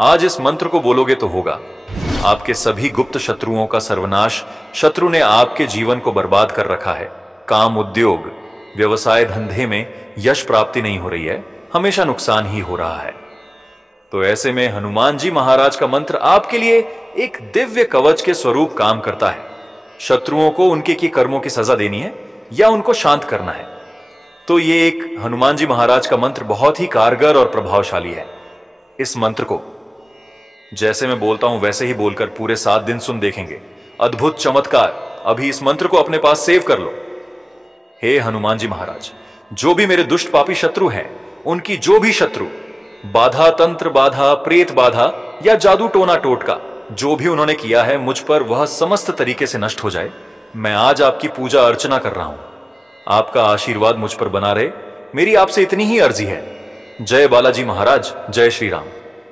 आज इस मंत्र को बोलोगे तो होगा। आपके सभी गुप्त शत्रुओं का सर्वनाश। शत्रु ने आपके जीवन को बर्बाद कर रखा है। काम, उद्योग, व्यवसाय, धंधे में यश प्राप्ति नहीं हो रही है, हमेशा नुकसान ही हो रहा है। तो ऐसे में हनुमान जी महाराज का मंत्र आपके लिए एक दिव्य कवच के स्वरूप काम करता है। शत्रुओं को उनके किए कर्मों की सजा देनी है या उनको शांत करना है, तो ये एक हनुमान जी महाराज का मंत्र बहुत ही कारगर और प्रभावशाली है। इस मंत्र को जैसे मैं बोलता हूं वैसे ही बोलकर पूरे 7 दिन सुन देखेंगे अद्भुत चमत्कार। अभी इस मंत्र को अपने पास सेव कर लो। हे हनुमान जी महाराज, जो भी मेरे दुष्ट पापी शत्रु हैं, उनकी जो भी शत्रु बाधा, तंत्र बाधा, प्रेत बाधा या जादू टोना टोटका जो भी उन्होंने किया है मुझ पर, वह समस्त तरीके से नष्ट हो जाए। मैं आज आपकी पूजा अर्चना कर रहा हूं। आपका आशीर्वाद मुझ पर बना रहे, मेरी आपसे इतनी ही अर्जी है। जय बालाजी महाराज, जय श्री राम।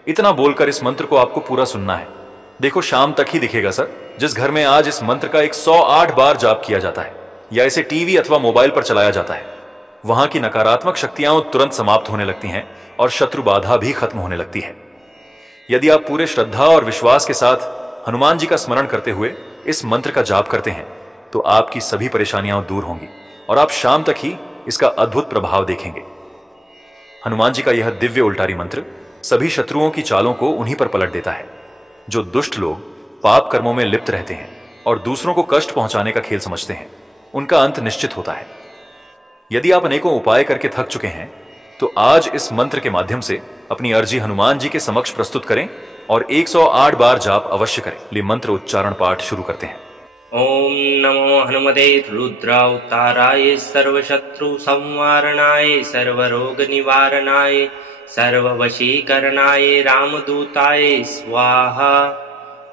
इतना बोलकर इस मंत्र को आपको पूरा सुनना है। देखो शाम तक ही दिखेगा सर। जिस घर में आज इस मंत्र का 108 बार जाप किया जाता है या इसे टीवी अथवा मोबाइल पर चलाया जाता है, वहां की नकारात्मक शक्तियां तुरंत समाप्त होने लगती हैं और शत्रु बाधा भी खत्म होने लगती है। यदि आप पूरे श्रद्धा और विश्वास के साथ हनुमान जी का स्मरण करते हुए इस मंत्र का जाप करते हैं तो आपकी सभी परेशानियां दूर होंगी और आप शाम तक ही इसका अद्भुत प्रभाव देखेंगे। हनुमान जी का यह दिव्य उल्टारी मंत्र सभी शत्रुओं की चालों को उन्हीं पर पलट देता है। जो दुष्ट लोग पाप कर्मों में लिप्त रहते हैं और दूसरों को कष्ट पहुंचाने का खेल समझते हैं, उनका अंत निश्चित होता है। यदि आप अनेकों उपाय करके थक चुके हैं तो आज इस मंत्र के माध्यम से अपनी अर्जी हनुमान जी के समक्ष प्रस्तुत करें और 108 बार जाप अवश्य करें। लिए मंत्र उच्चारण पाठ शुरू करते हैं। ओम नमो हनुमते रुद्रावताराय सर्वशत्रु संवारणाय सर्वरोग निवारणाय सर्ववशीकरणाय रामदूताय स्वाहा।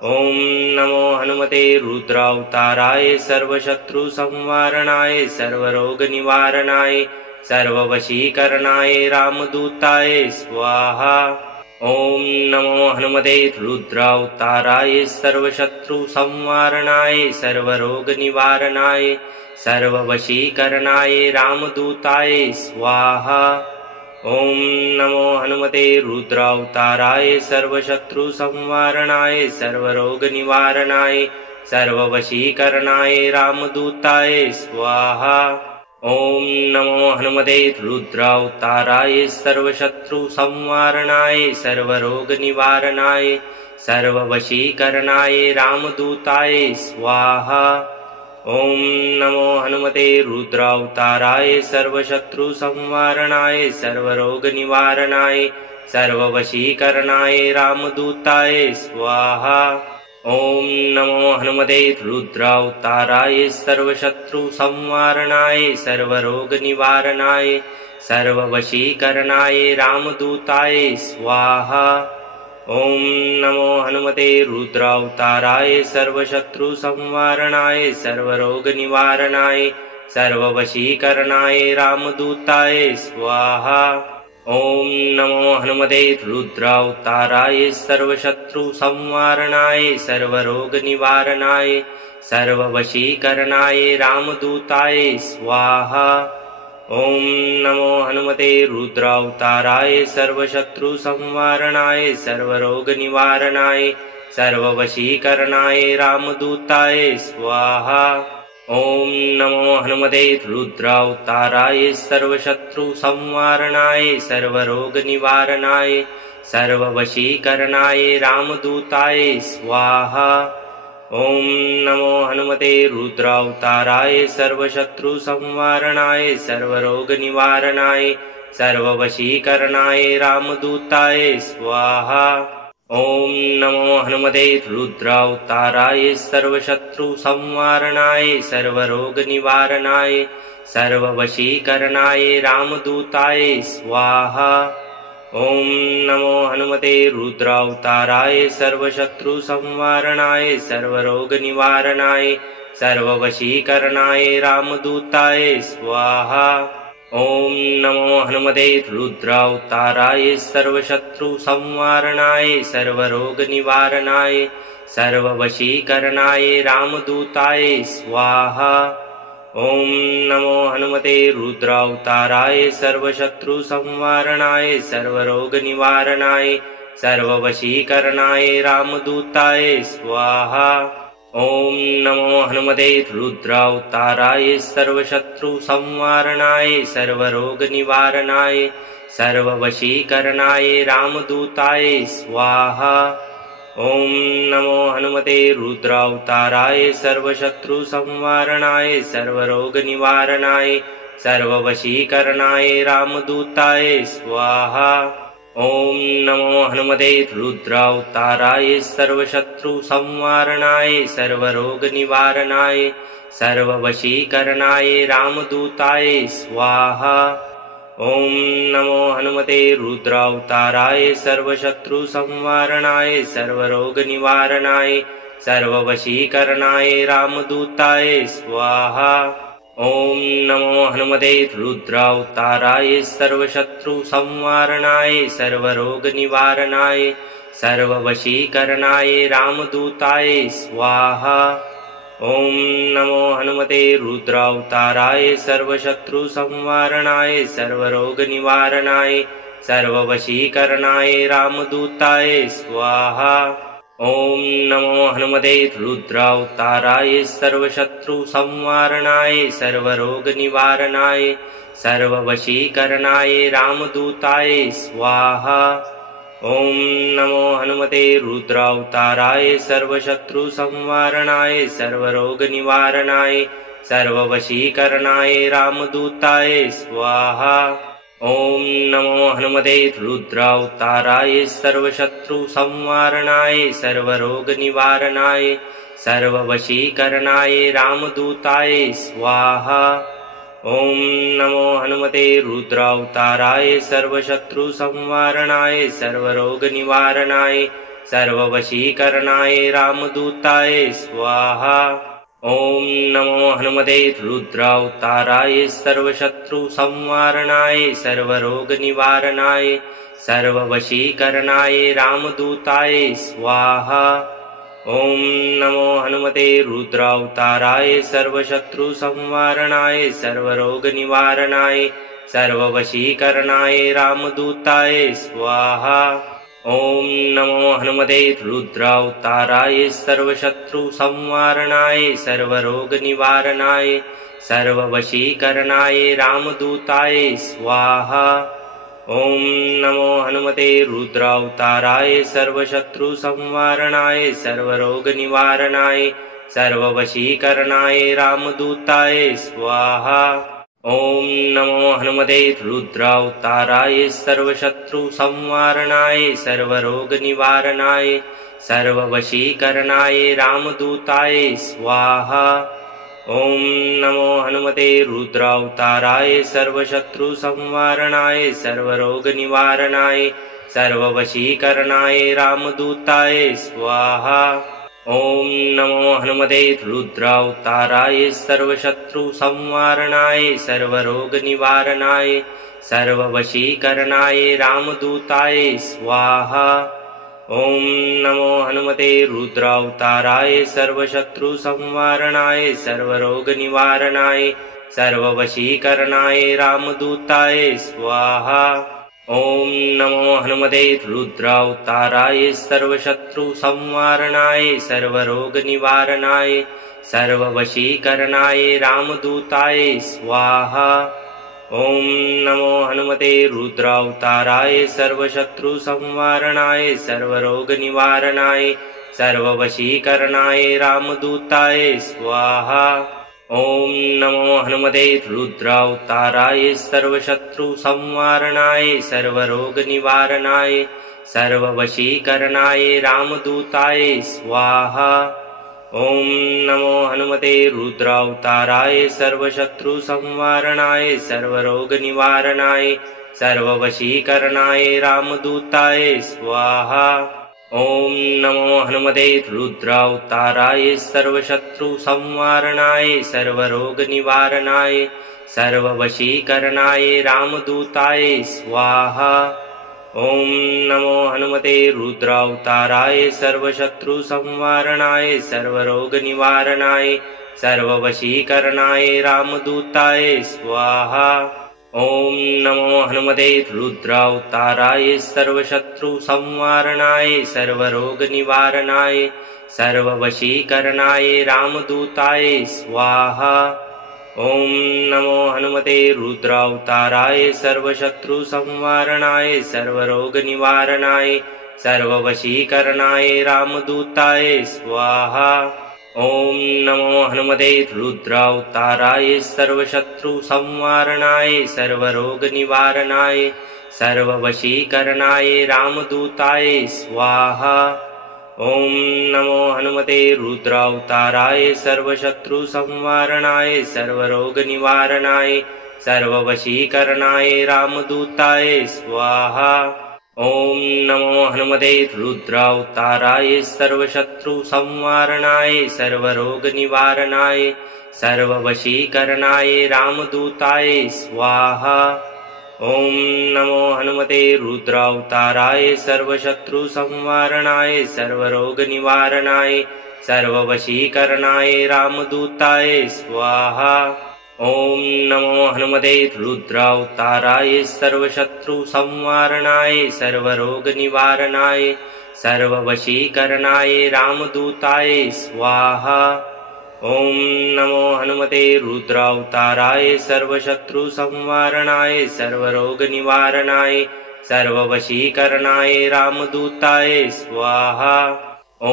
ओम नमो हनुमते रुद्रावताराय सर्वशत्रु संवारणाय सर्वरोग निवारणाय सर्ववशीकरणाय रामदूताय स्वाहा। ओम नमो हनुमते रुद्रावताराय सर्वशत्रु संवारणाय सर्वरोग निवारणाय सर्ववशीकरणाय रामदूताय स्वाहा। ओम नमो हनुमते रुद्रावताराय सर्वशत्रु संवारणाय सर्वरोग निवारणाय सर्ववशीकरणाय रामदूताय स्वाहा। ओम नमो हनुमते रुद्रावताराय सर्वशत्रु संवारणाय सर्वरोग निवारणाय सर्ववशीकरणाय रामदूताय स्वाहा। ओम नमो हनुमते रुद्रावताराय सर्वशत्रु संवारणाय सर्वरोग निवारणाय सर्ववशीकरणाय रामदूताय स्वाहा। ओम नमो हनुमते रुद्रावताराय सर्वशत्रु संवारणाय सर्वरोग निवारणाय सर्ववशीकरणाय रामदूताय स्वाहा। ओम नमो हनुमते रुद्रावताराय सर्वशत्रु संवारणाय सर्वरोग निवारणाय सर्ववशीकरणाय रामदूताय स्वाहा। ओम नमो हनुमते रुद्रावताराय सर्वशत्रु संवारणाय सर्वरोग निवारणाय सर्ववशीकरणाय रामदूताय स्वाहा। ओम नमो हनुमते रुद्रावताराय सर्वशत्रु संवारणाय सर्वरोग निवारणाय सर्ववशीकरणाय रामदूताय स्वाहा। ओम नमो हनुमते रुद्रावताराय सर्वशत्रु संवारणाय सर्वरोग निवारणाय सर्ववशीकरणाय रामदूताय स्वाहा। ओम नमो हनुमते रुद्रावताराय सर्वशत्रु संवारणाय सर्वरोग निवारणाय सर्ववशीकरणाय रामदूताय स्वाहा। ओम नमो हनुमते रुद्रावताराय सर्वशत्रु संवारणाय सर्वरोग निवारणाय सर्ववशीकरणाय रामदूताय स्वाहा। ओम नमो हनुमते रुद्रावताराय सर्वशत्रु संवारणाय सर्वरोग निवारणाय सर्ववशीकरणाय रामदूताय स्वाहा। ओम नमो हनुमते रुद्रावताराय सर्वशत्रु संवारणाय सर्वरोग निवारणाय सर्ववशीकरणाय रामदूताय स्वाहा। ओम नमो हनुमते रुद्रावताराय सर्वशत्रु संवारणाय सर्वरोग निवारणाय सर्ववशीकरणाय रामदूताय स्वाहा। ओम नमो हनुमते रुद्रावताराय सर्वशत्रुसंहारणाय सर्वरोगनिवारणाय सर्ववशीकरणाय रामदूताय स्वाहा। ओम नमो हनुमते रुद्रावताराय सर्वशत्रुसंहारणाय सर्वरोगनिवारणाय सर्ववशीकरणाय रामदूताय स्वाहा। ओम नमो हनुमते रुद्रावताराय सर्वशत्रुसंहारणाय सर्वरोगनिवारणाय सर्ववशीकरणाय रामदूताय स्वाहा। ओम नमो हनुमते रुद्रावताराय सर्वशत्रुसंहारणाय सर्वरोगनिवारणाय सर्ववशीकरणाय रामदूताय स्वाहा। ओम नमो हनुमते रुद्रावताराय सर्वशत्रुसंहारणाय सर्वरोगनिवारणाय सर्ववशीकरणाय रामदूताय स्वाहा। ओम नमो हनुमते रुद्रावताराय सर्वशत्रुसंहारणाय सर्वरोगनिवारणाय सर्ववशीकरणाय रामदूताय स्वाहा। ओम नमो हनुमते रुद्रावताराय सर्वशत्रुसंहारणाय सर्वरोगनिवारणाय सर्ववशीकरणाय रामदूताय स्वाहा। ओम नमो हनुमते रुद्रावताराय सर्वशत्रुसंहारणाय सर्वरोगनिवारणाय सर्ववशीकरणाय रामदूताय स्वाहा। ओम नमो हनुमते रुद्रावताराय सर्वशत्रुसंहारणाय सर्वरोगनिवारणाय सर्ववशीकरणाय रामदूताय स्वाहा। ओम नमो हनुमते रुद्रावताराय सर्वशत्रुसंहारणाय सर्वरोगनिवारणाय सर्ववशीकरणाय रामदूताय स्वाहा। ओम नमो हनुमते रुद्रावताराय सर्वशत्रुसंहारणाय सर्वरोगनिवारणाय सर्ववशीकरणाय रामदूताय स्वाहा। ओम नमो हनुमते रुद्रावताराय सर्वशत्रुसंहारणाय सर्वरोगनिवारणाय सर्ववशीकरणाय रामदूताय स्वाहा। ओम नमो हनुमते रुद्रावताराय सर्वशत्रुसंहारणाय सर्वरोगनिवारणाय सर्ववशीकरणाय रामदूताय स्वाहा। ओम नमो हनुमते रुद्रावताराय सर्वशत्रुसंहारणाय सर्वरोगनिवारणाय सर्ववशीकरणाय रामदूताय स्वाहा। ओम नमो हनुमते रुद्रावताराय सर्वशत्रुसंहारणाय सर्वरोगनिवारणाय सर्ववशीकरणाय रामदूताय स्वाहा। ओम नमो हनुमते रुद्रावताराय सर्वशत्रुसंहारणाय सर्वरोगनिवारणाय सर्ववशीकरणाय रामदूताय स्वाहा। ओम नमो हनुमते रुद्रावताराय सर्वशत्रुसंहारणाय सर्वरोगनिवारणाय सर्ववशीकरणाय रामदूताय स्वाहा। ओम नमो हनुमते रुद्रावताराय सर्वशत्रुसंहारणाय सर्वरोगनिवारणाय सर्ववशीकरणाय रामदूताय स्वाहा। ओम नमो हनुमते रुद्रावताराय सर्वशत्रुसंहारणाय सर्वरोगनिवारणाय सर्ववशीकरणाय रामदूताय स्वाहा। ओम नमो हनुमते रुद्रावताराय सर्वशत्रुसंहारणाय सर्वरोगनिवारणाय सर्ववशीकरणाय रामदूताय स्वाहा। ओम नमो हनुमते रुद्रावताराय सर्वशत्रुसंहारणाय सर्वरोगनिवारणाय सर्ववशीकरणाय रामदूताय स्वाहा। ओम नमो हनुमते रुद्रावताराय सर्वशत्रुसंहारणाय सर्वरोगनिवारणाय सर्ववशीकरणाय रामदूताय स्वाहा। ओम नमो हनुमते रुद्रावताराय सर्वशत्रुसंहारणाय सर्वरोगनिवारणाय सर्ववशीकरणाय रामदूताय स्वाहा। ओम नमो हनुमते रुद्रावताराय सर्वशत्रुसंहारणाय सर्वरोगनिवारणाय सर्ववशीकरणाय रामदूताय स्वाहा। ॐ नमो हनुमते रुद्रावताराय सर्वशत्रुसंवारणाय सर्वरोगनिवारणाय सर्ववशीकरणाय रामदूताय स्वाहा। ॐ नमो हनुमते रुद्रावताराय सर्वशत्रुसंवारणाय सर्वरोगनिवारणाय सर्ववशीकरणाय रामदूताय स्वाहा। ॐ नमो हनुमते रुद्रावताराय सर्वशत्रुसंवारणाय सर्वरोगनिवारणाय सर्ववशीकरणाय रामदूताय स्वाहा। ॐ नमो हनुमते रुद्रावताराय सर्वशत्रुसंवारणाय सर्वरोगनिवारणाय सर्ववशीकरणाय रामदूताय स्वाहा। ॐ नमो हनुमते रुद्रावताराय सर्वशत्रुसंवारणाय सर्वरोगनिवारणाय सर्ववशीकरणाय रामदूताय स्वाहा। ॐ नमो हनुमते रुद्रावताराय सर्वशत्रुसंवारणाय सर्वरोगनिवारणाय सर्ववशीकरणाय रामदूताय स्वाहा। ॐ नमो हनुमते रुद्रावताराय सर्वशत्रुसंवारणाय सर्वरोगनिवारणाय सर्ववशीकरणाय रामदूताय स्वाहा। ॐ नमो हनुमते रुद्रावताराय सर्वशत्रुसंवारणाय सर्वरोगनिवारणाय सर्ववशीकरणाय रामदूताय स्वाहा। ॐ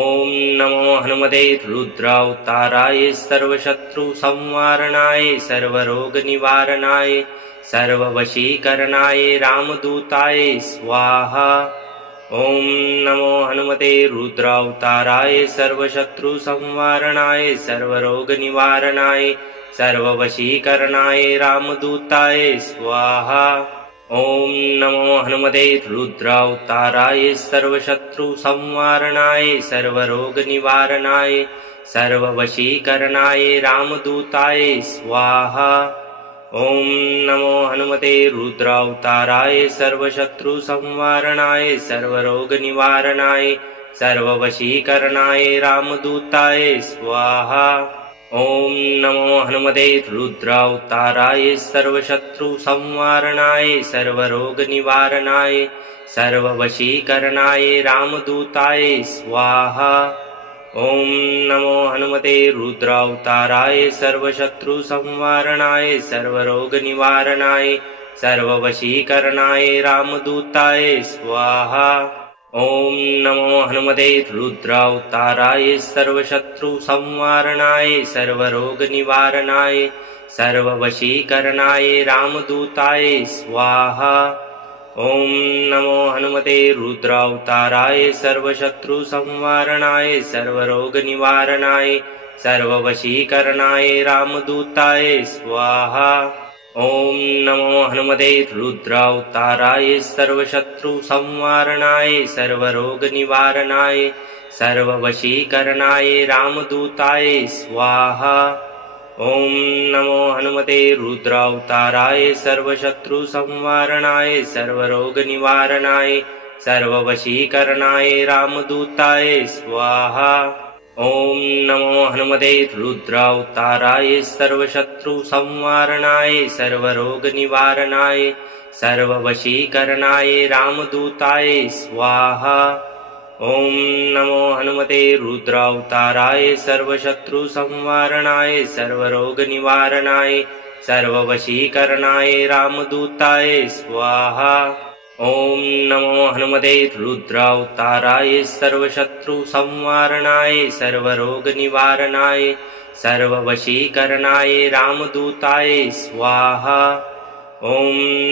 नमो हनुमते रुद्रावताराय सर्वशत्रुसंवारणाय सर्वरोगनिवारणाय सर्ववशीकरणाय रामदूताय स्वाहा। ॐ नमो हनुमते रुद्रावताराय सर्वशत्रुसंवारणाय सर्वरोगनिवारणाय सर्ववशीकरणाय रामदूताय स्वाहा। ॐ नमो हनुमते रुद्रावताराय सर्वशत्रुसंवारणाय सर्वरोगनिवारणाय सर्ववशीकरणाय रामदूताय स्वाहा। ॐ नमो हनुमते रुद्रावताराय सर्वशत्रुसंवारणाय सर्वरोगनिवारणाय सर्ववशीकरणाय रामदूताय स्वाहा। ॐ नमो हनुमते रुद्रावताराय सर्वशत्रुसंवारणाय सर्वरोगनिवारणाय सर्ववशीकरणाय रामदूताय स्वाहा। ॐ नमो हनुमते रुद्रावताराय सर्वशत्रुसंवारणाय सर्वरोगनिवारणाय सर्ववशीकरणाय रामदूताय स्वाहा। ॐ नमो हनुमते रुद्रावताराय सर्वशत्रुसंवारणाय सर्वरोगनिवारणाय सर्ववशीकरणाय रामदूताय स्वाहा। ॐ नमो हनुमते रुद्रावताराय सर्वशत्रुसंवारणाय सर्वरोगनिवारणाय सर्ववशीकरणाय रामदूताय स्वाहा। ॐ नमो हनुमते रुद्रावताराय सर्वशत्रुसंवारणाय सर्वरोगनिवारणाय सर्ववशीकरणाय रामदूताय स्वाहा। ॐ नमो हनुमते रुद्रावताराय सर्वशत्रुसंवारणाय सर्वरोगनिवारणाय सर्ववशीकरणाय रामदूताय स्वाहा। ॐ नमो हनुमते रुद्रावताराय सर्वशत्रुसंवारणाय सर्वरोगनिवारणाय सर्ववशीकरणाय रामदूताय स्वाहा। ॐ नमो हनुमते रुद्रावताराय सर्वशत्रुसंवारणाय सर्वरोगनिवारणाय सर्ववशीकरणाय रामदूताय स्वाहा। ॐ नमो हनुमते रुद्रावताराय सर्वशत्रुसंवारणाय सर्वरोगनिवारणाय सर्ववशीकरणाय रामदूताय स्वाहा। ॐ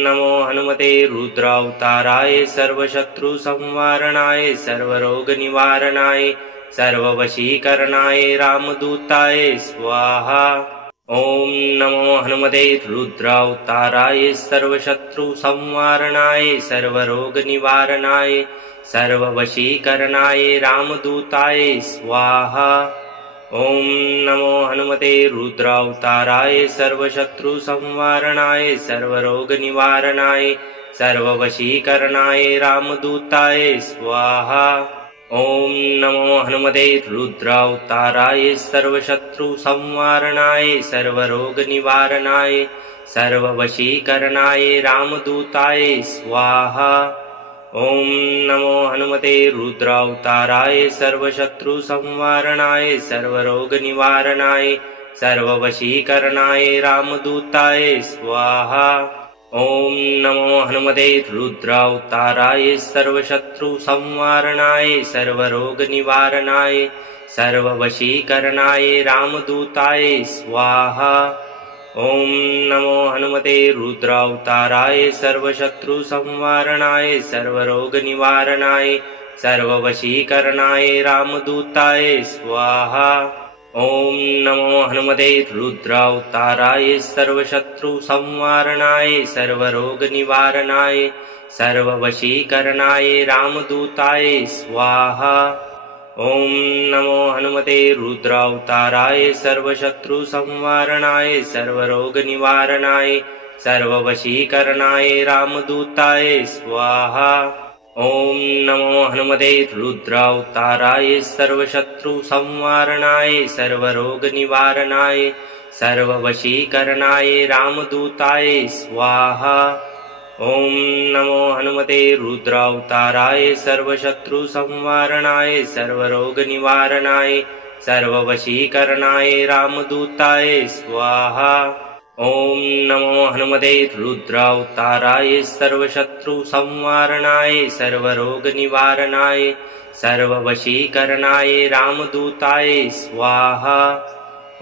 नमो हनुमते रुद्रावताराय सर्वशत्रुसंवारणाय सर्वरोगनिवारणाय सर्ववशीकरणाय रामदूताय स्वाहा। ॐ नमो हनुमते रुद्रावताराय सर्वशत्रुसंवारणाय सर्वरोगनिवारणाय सर्ववशीकरणाय रामदूताय स्वाहा। ॐ नमो हनुमते रुद्रावताराय सर्वशत्रुसंवारणाय सर्वरोगनिवारणाय सर्ववशीकरणाय रामदूताय स्वाहा। ॐ नमो हनुमते रुद्रावताराय सर्वशत्रुसंवारणाय सर्वरोगनिवारणाय सर्ववशीकरणाय रामदूताय स्वाहा। ओम नमो हनुमते रुद्रावताराय सर्वशत्रुसंवारणाय सर्वरोगनिवारणाय सर्ववशीकरणाय रामदूताय स्वाहा। ओम नमो हनुमते रुद्रावताराय सर्वशत्रुसंवारणाय सर्वरोगनिवारणाय सर्ववशीकरणाय रामदूताय स्वाहा। ओम नमो हनुमते रुद्रावताराय सर्वशत्रुसंवारणाय सर्वरोगनिवारणाय सर्ववशीकरणाय रामदूताय स्वाहा। ओम नमो हनुमते रुद्रावताराय सर्वशत्रुसंवारणाय सर्वरोगनिवारणाय सर्ववशीकरणाय रामदूताय स्वाहा। ओम नमो हनुमते रुद्रावताराय सर्वशत्रुसंवारणाय सर्वरोगनिवारणाय सर्ववशीकरणाय रामदूताय स्वाहा। ओम नमो हनुमते रुद्रावताराय सर्वशत्रुसंवारणाय सर्वरोगनिवारणाय सर्ववशीकरणाय रामदूताय स्वाहा। ओम नमो हनुमते रुद्रावताराय सर्वशत्रुसंवारणाय सर्वरोगनिवारणाय सर्ववशीकरणाय रामदूताय स्वाहा। ओम नमो हनुमते रुद्रावताराय सर्वशत्रुसंवारणाय सर्वरोगनिवारणाय सर्ववशीकरणाय रामदूताय स्वाहा।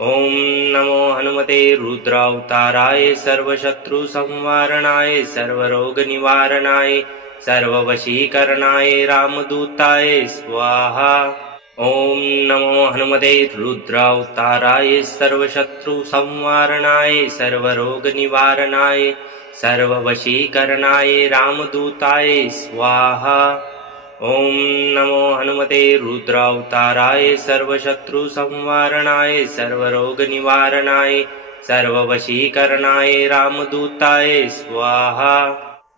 ओम नमो हनुमते रुद्रावताराय सर्वशत्रुसंवारणाय सर्वरोगनिवारणाय सर्ववशीकरणाय रामदूताय स्वाहा। ओम नमो हनुमते रुद्रावताराय सर्वशत्रुसंवारणाय सर्वरोगनिवारणाय सर्ववशीकरणाय रामदूताय स्वाहा। ओम नमो हनुमते रुद्रावताराय सर्वशत्रुसंवारणाय सर्वरोगनिवारणाय सर्ववशीकरणाय रामदूताय स्वाहा।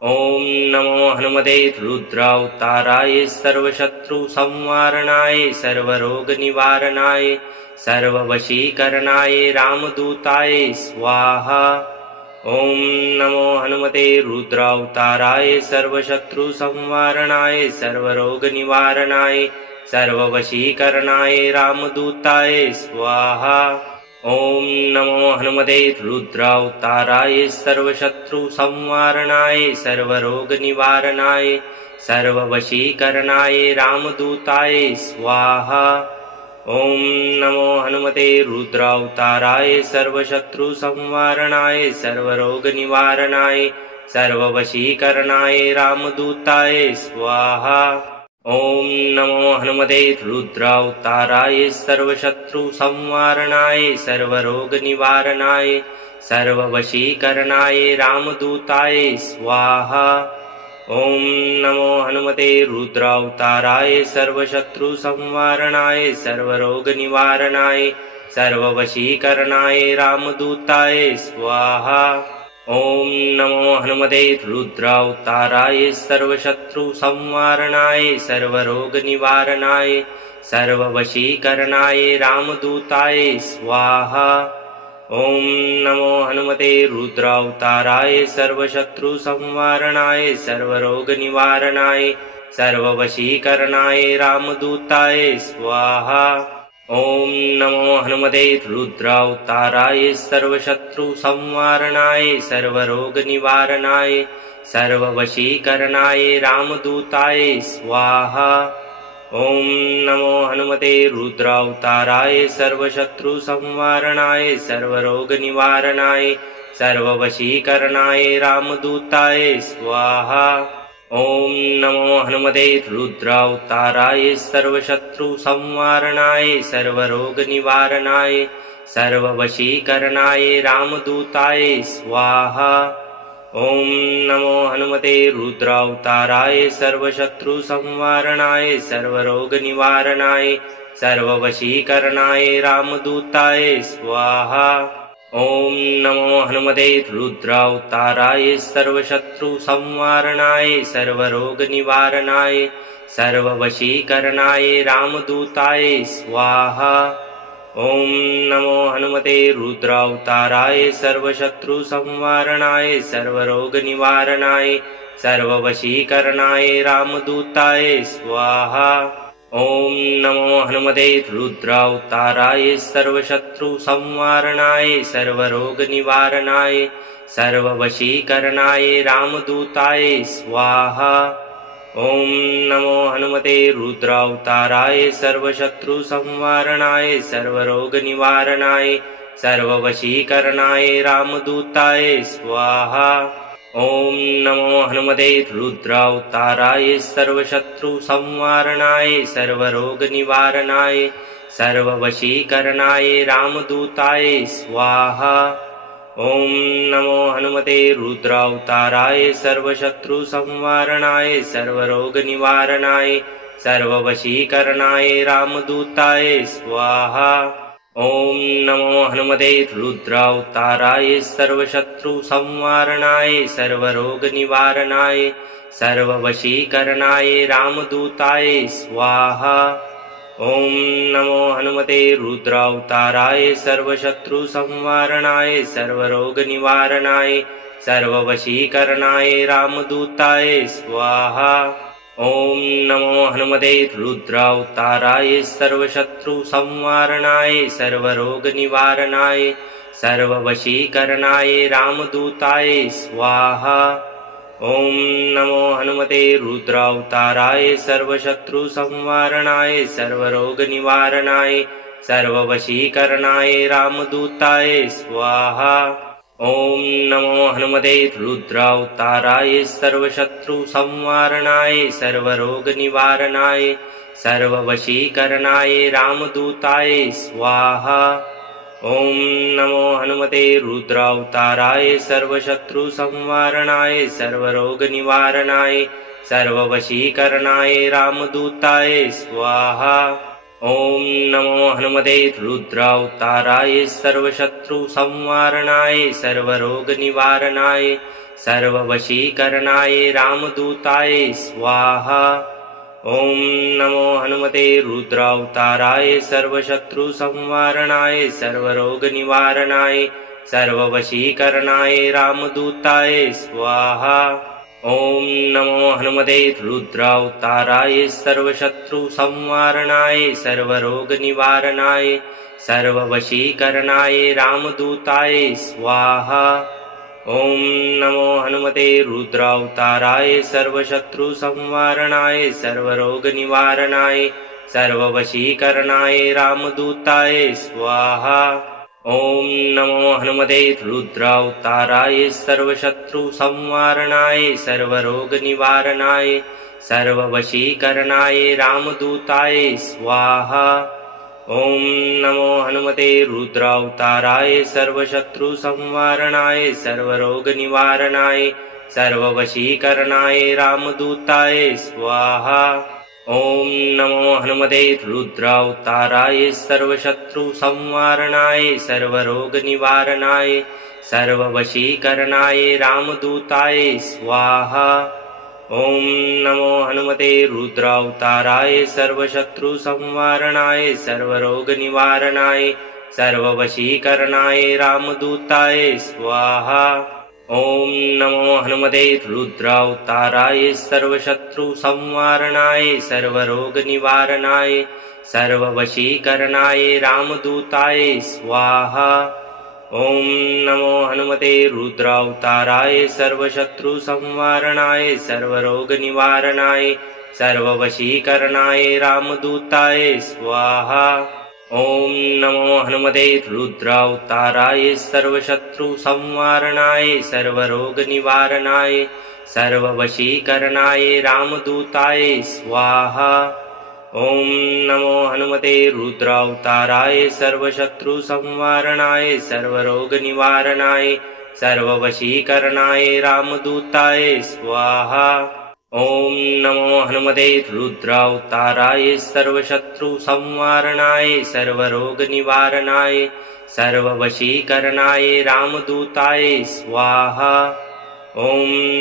ओम नमो हनुमते रुद्रावताराय सर्वशत्रुसंवारणाय सर्वरोगनिवारणाय सर्ववशीकरणाय रामदूताय स्वाहा। ओम नमो हनुमते रुद्रावताराय सर्वशत्रुसंवारणाय सर्वरोगनिवारणाय सर्ववशीकरणाय रामदूताय स्वाहा। ओम नमो हनुमते रुद्रावताराय सर्वशत्रुसंवारणाय सर्वरोगनिवारणाय सर्ववशीकरणाय रामदूताय स्वाहा। ओम नमो हनुमते रुद्रावताराय सर्वशत्रुसंवारणाय सर्वरोगनिवारणाय सर्ववशीकरणाय रामदूताय स्वाहा। ओम नमो हनुमते रुद्रावताराय सर्वशत्रुसंवारणाय सर्वरोगनिवारणाय सर्ववशीकरणाय रामदूताय स्वाहा। ओम नमो हनुमते रुद्रावताराय सर्वशत्रुसंवारणाय सर्वरोगनिवारणाय सर्ववशीकरणाय रामदूताय स्वाहा। ओम नमो हनुमते रुद्रावताराय सर्वशत्रुसंवारणाय सर्वरोगनिवारणाय सर्ववशीकरणाय रामदूताय स्वाहा। ओम नमो हनुमते रुद्रावताराय सर्वशत्रुसंवारणाय सर्वरोगनिवारणाय सर्ववशीकरणाय रामदूताय स्वाहा। ओम नमो हनुमते रुद्रावताराय सर्वशत्रुसंवारणाय सर्वरोगनिवारणाय सर्ववशीकरणाय रामदूताय स्वाहा। ओम नमो हनुमते रुद्रावताराय सर्वशत्रुसंवारणाय सर्वरोगनिवारणाय सर्ववशीकरणाय रामदूताय स्वाहा। ओम नमो हनुमते रुद्रावताराय सर्वशत्रुसंवारणाय सर्वरोगनिवारणाय सर्ववशीकरणाय रामदूताय स्वाहा। ओम नमो हनुमते रुद्रावताराय सर्वशत्रुसंवारणाय सर्वरोगनिवारणाय सर्ववशीकरणाय रामदूताय स्वाहा। ओम नमो हनुमते रुद्रावताराय सर्वशत्रुसंवारणाय सर्वरोगनिवारणाय सर्ववशीकरणाय रामदूताय स्वाहा। ॐ नमो हनुमते रुद्रावताराय सर्वशत्रुसंवारणाय सर्वरोगनिवारणाय सर्ववशीकरणाय रामदूताय स्वाहा। ॐ नमो हनुमते रुद्रावताराय सर्वशत्रुसंवारणाय सर्वरोगनिवारणाय सर्ववशीकरणाय रामदूताय स्वाहा। ॐ नमो हनुमते रुद्रावताराय सर्वशत्रुसंवारणाय सर्वरोगनिवारणाय सर्ववशीकरणाय रामदूताय स्वाहा। ॐ नमो हनुमते रुद्रावताराय सर्वशत्रुसंवारणाय सर्वरोगनिवारणाय सर्ववशीकरणाय रामदूताय स्वाहा। ॐ नमो हनुमते रुद्रावताराय सर्वशत्रुसंवारणाय सर्वरोगनिवारणाय सर्ववशीकरणाय रामदूताय स्वाहा। ॐ नमो हनुमते रुद्रावताराय सर्वशत्रुसंवारणाय सर्वरोगनिवारणाय सर्ववशीकरणाय रामदूताय स्वाहा। ॐ नमो हनुमते रुद्रावताराय सर्वशत्रुसंवारणाय सर्वरोगनिवारणाय सर्ववशीकरणाय रामदूताय स्वाहा। ॐ नमो हनुमते रुद्रावताराय सर्वशत्रुसंवारणाय सर्वरोगनिवारणाय सर्ववशीकरणाय रामदूताय स्वाहा। ॐ नमो हनुमते रुद्रावताराय सर्वशत्रुसंवारणाय सर्वरोगनिवारणाय सर्ववशीकरणाय रामदूताय स्वाहा। ॐ नमो हनुमते रुद्रावताराय सर्वशत्रुसंवारणाय सर्वरोगनिवारणाय सर्ववशीकरणाय रामदूताय स्वाहा। ॐ नमो हनुमते रुद्रावताराय सर्वशत्रुसंवारणाय सर्वरोगनिवारणाय सर्ववशीकरणाय रामदूताय स्वाहा। ॐ नमो हनुमते रुद्रावताराय सर्वशत्रुसंवारणाय सर्वरोगनिवारणाय सर्ववशीकरणाय रामदूताय स्वाहा। ॐ नमो हनुमते रुद्रावताराय सर्वशत्रुसंवारणाय सर्वरोगनिवारणाय सर्ववशीकरणाय रामदूताय स्वाहा। ॐ नमो हनुमते रुद्रावताराय सर्वशत्रुसंवारणाय सर्वरोगनिवारणाय सर्ववशीकरणाय रामदूताय स्वाहा। ॐ नमो हनुमते रुद्रावताराय सर्वशत्रुसंवारणाय सर्वरोगनिवारणाय सर्ववशीकरणाय रामदूताय स्वाहा। ॐ नमो हनुमते रुद्रावताराय सर्वशत्रुसंवारणाय सर्वरोगनिवारणाय सर्ववशीकरणाय रामदूताय स्वाहा। ॐ नमो हनुमते रुद्रावताराय सर्वशत्रुसंवारणाय सर्वरोगनिवारणाय सर्ववशीकरणाय रामदूताय स्वाहा। ॐ नमो हनुमते रुद्रावताराय सर्वशत्रुसंवारणाय सर्वरोगनिवारणाय सर्ववशीकरणाय रामदूताय स्वाहा। ॐ नमो हनुमते रुद्रावताराय सर्वशत्रुसंवारणाय सर्वरोगनिवारणाय सर्ववशीकरणाय रामदूताय स्वाहा। ॐ नमो हनुमते रुद्रावताराय सर्वशत्रुसंवारणाय सर्वरोगनिवारणाय सर्ववशीकरणाय रामदूताय स्वाहा। ॐ नमो हनुमते रुद्रावताराय सर्वशत्रुसंवारणाय सर्वरोगनिवारणाय सर्ववशीकरणाय रामदूताय स्वाहा। ॐ नमो हनुमते रुद्रावताराय सर्वशत्रुसंवारणाय सर्वरोगनिवारणाय सर्ववशीकरणाय रामदूताय स्वाहा। ॐ नमो हनुमते रुद्रावताराय सर्वशत्रुसंवारणाय सर्वरोगनिवारणाय सर्ववशीकरणाय रामदूताय स्वाहा। ॐ नमो हनुमते रुद्रावताराय सर्वशत्रुसंवारणाय सर्वरोगनिवारणाय सर्ववशीकरणाय रामदूताय स्वाहा। ॐ